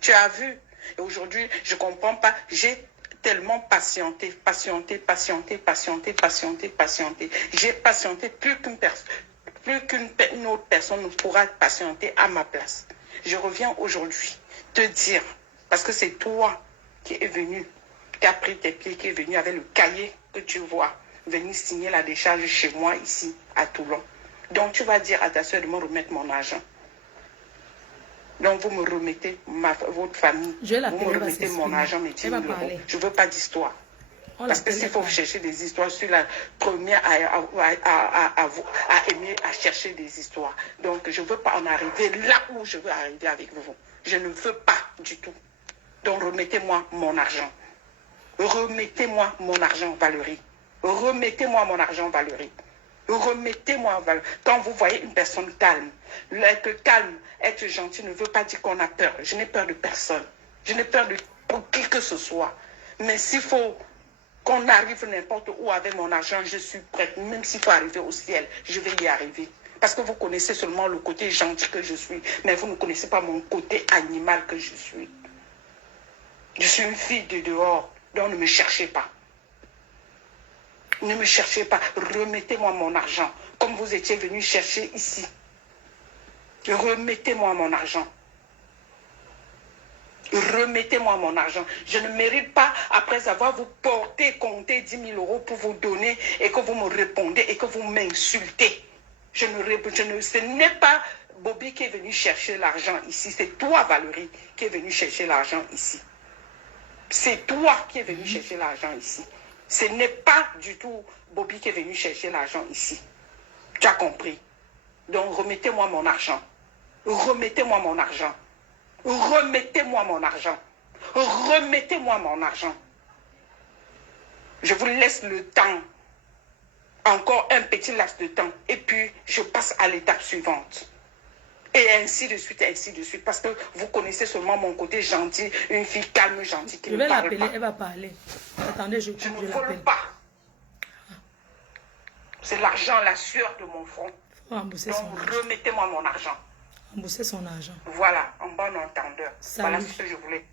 Tu as vu. Et aujourd'hui, je ne comprends pas. J'ai tellement patienté. J'ai patienté plus qu'une autre personne ne pourra patienter à ma place. Je reviens aujourd'hui te dire, parce que c'est toi qui es venu, qui a pris tes pieds, qui est venu avec le cahier que tu vois, venir signer la décharge chez moi ici à Toulon. Donc tu vas dire à ta soeur de me remettre mon argent. Donc vous me remettez votre famille, vous me remettez mon argent, mes 10 000 €. Je ne veux pas d'histoire. Parce que s'il faut chercher des histoires, je suis la première à aimer à chercher des histoires. Donc je ne veux pas en arriver là où je veux arriver avec vous. Je ne veux pas du tout. Donc remettez-moi mon argent. Remettez-moi mon argent, Valérie. Remettez-moi mon argent, Valérie. Remettez-moi, Valérie. Quand vous voyez une personne calme, être calme, être gentil ne veut pas dire qu'on a peur. Je n'ai peur de personne. Je n'ai peur de qui que ce soit. Mais s'il faut qu'on arrive n'importe où avec mon argent, je suis prête. Même s'il faut arriver au ciel, je vais y arriver. Parce que vous connaissez seulement le côté gentil que je suis, mais vous ne connaissez pas mon côté animal que je suis. Je suis une fille de dehors, donc ne me cherchez pas. Ne me cherchez pas. Remettez-moi mon argent, comme vous étiez venu chercher ici. Remettez-moi mon argent. Remettez-moi mon argent. Je ne mérite pas, après avoir vous porté, compté 10 000 € pour vous donner et que vous me répondez et que vous m'insultez. Ce n'est pas Bobby qui est venu chercher l'argent ici. C'est toi, Valérie, qui est venu chercher l'argent ici. C'est toi qui es venu chercher l'argent ici. Ce n'est pas du tout Bobby qui est venu chercher l'argent ici. Tu as compris? Donc remettez-moi mon argent. Remettez-moi mon argent. Remettez-moi mon argent. Remettez-moi mon argent. Je vous laisse le temps. Encore un petit laps de temps. Et puis, je passe à l'étape suivante. Et ainsi de suite, parce que vous connaissez seulement mon côté gentil, une fille calme, gentille qui ne parle pas. Je vais l'appeler, elle va parler. Attendez, je ne vole pas. C'est l'argent, la sueur de mon front. Donc, remettez-moi mon argent. Rembourser son argent. Voilà, en bon entendeur. Salut. Voilà ce que je voulais.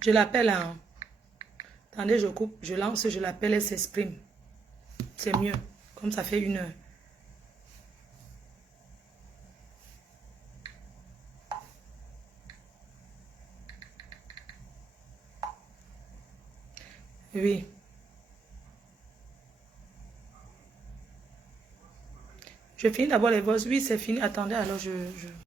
Je l'appelle, hein. Attendez, je coupe, je lance, je l'appelle, elle s'exprime. C'est mieux, comme ça fait 1 heure. Oui. Je finis d'abord les voix. Oui, c'est fini. Attendez, alors je...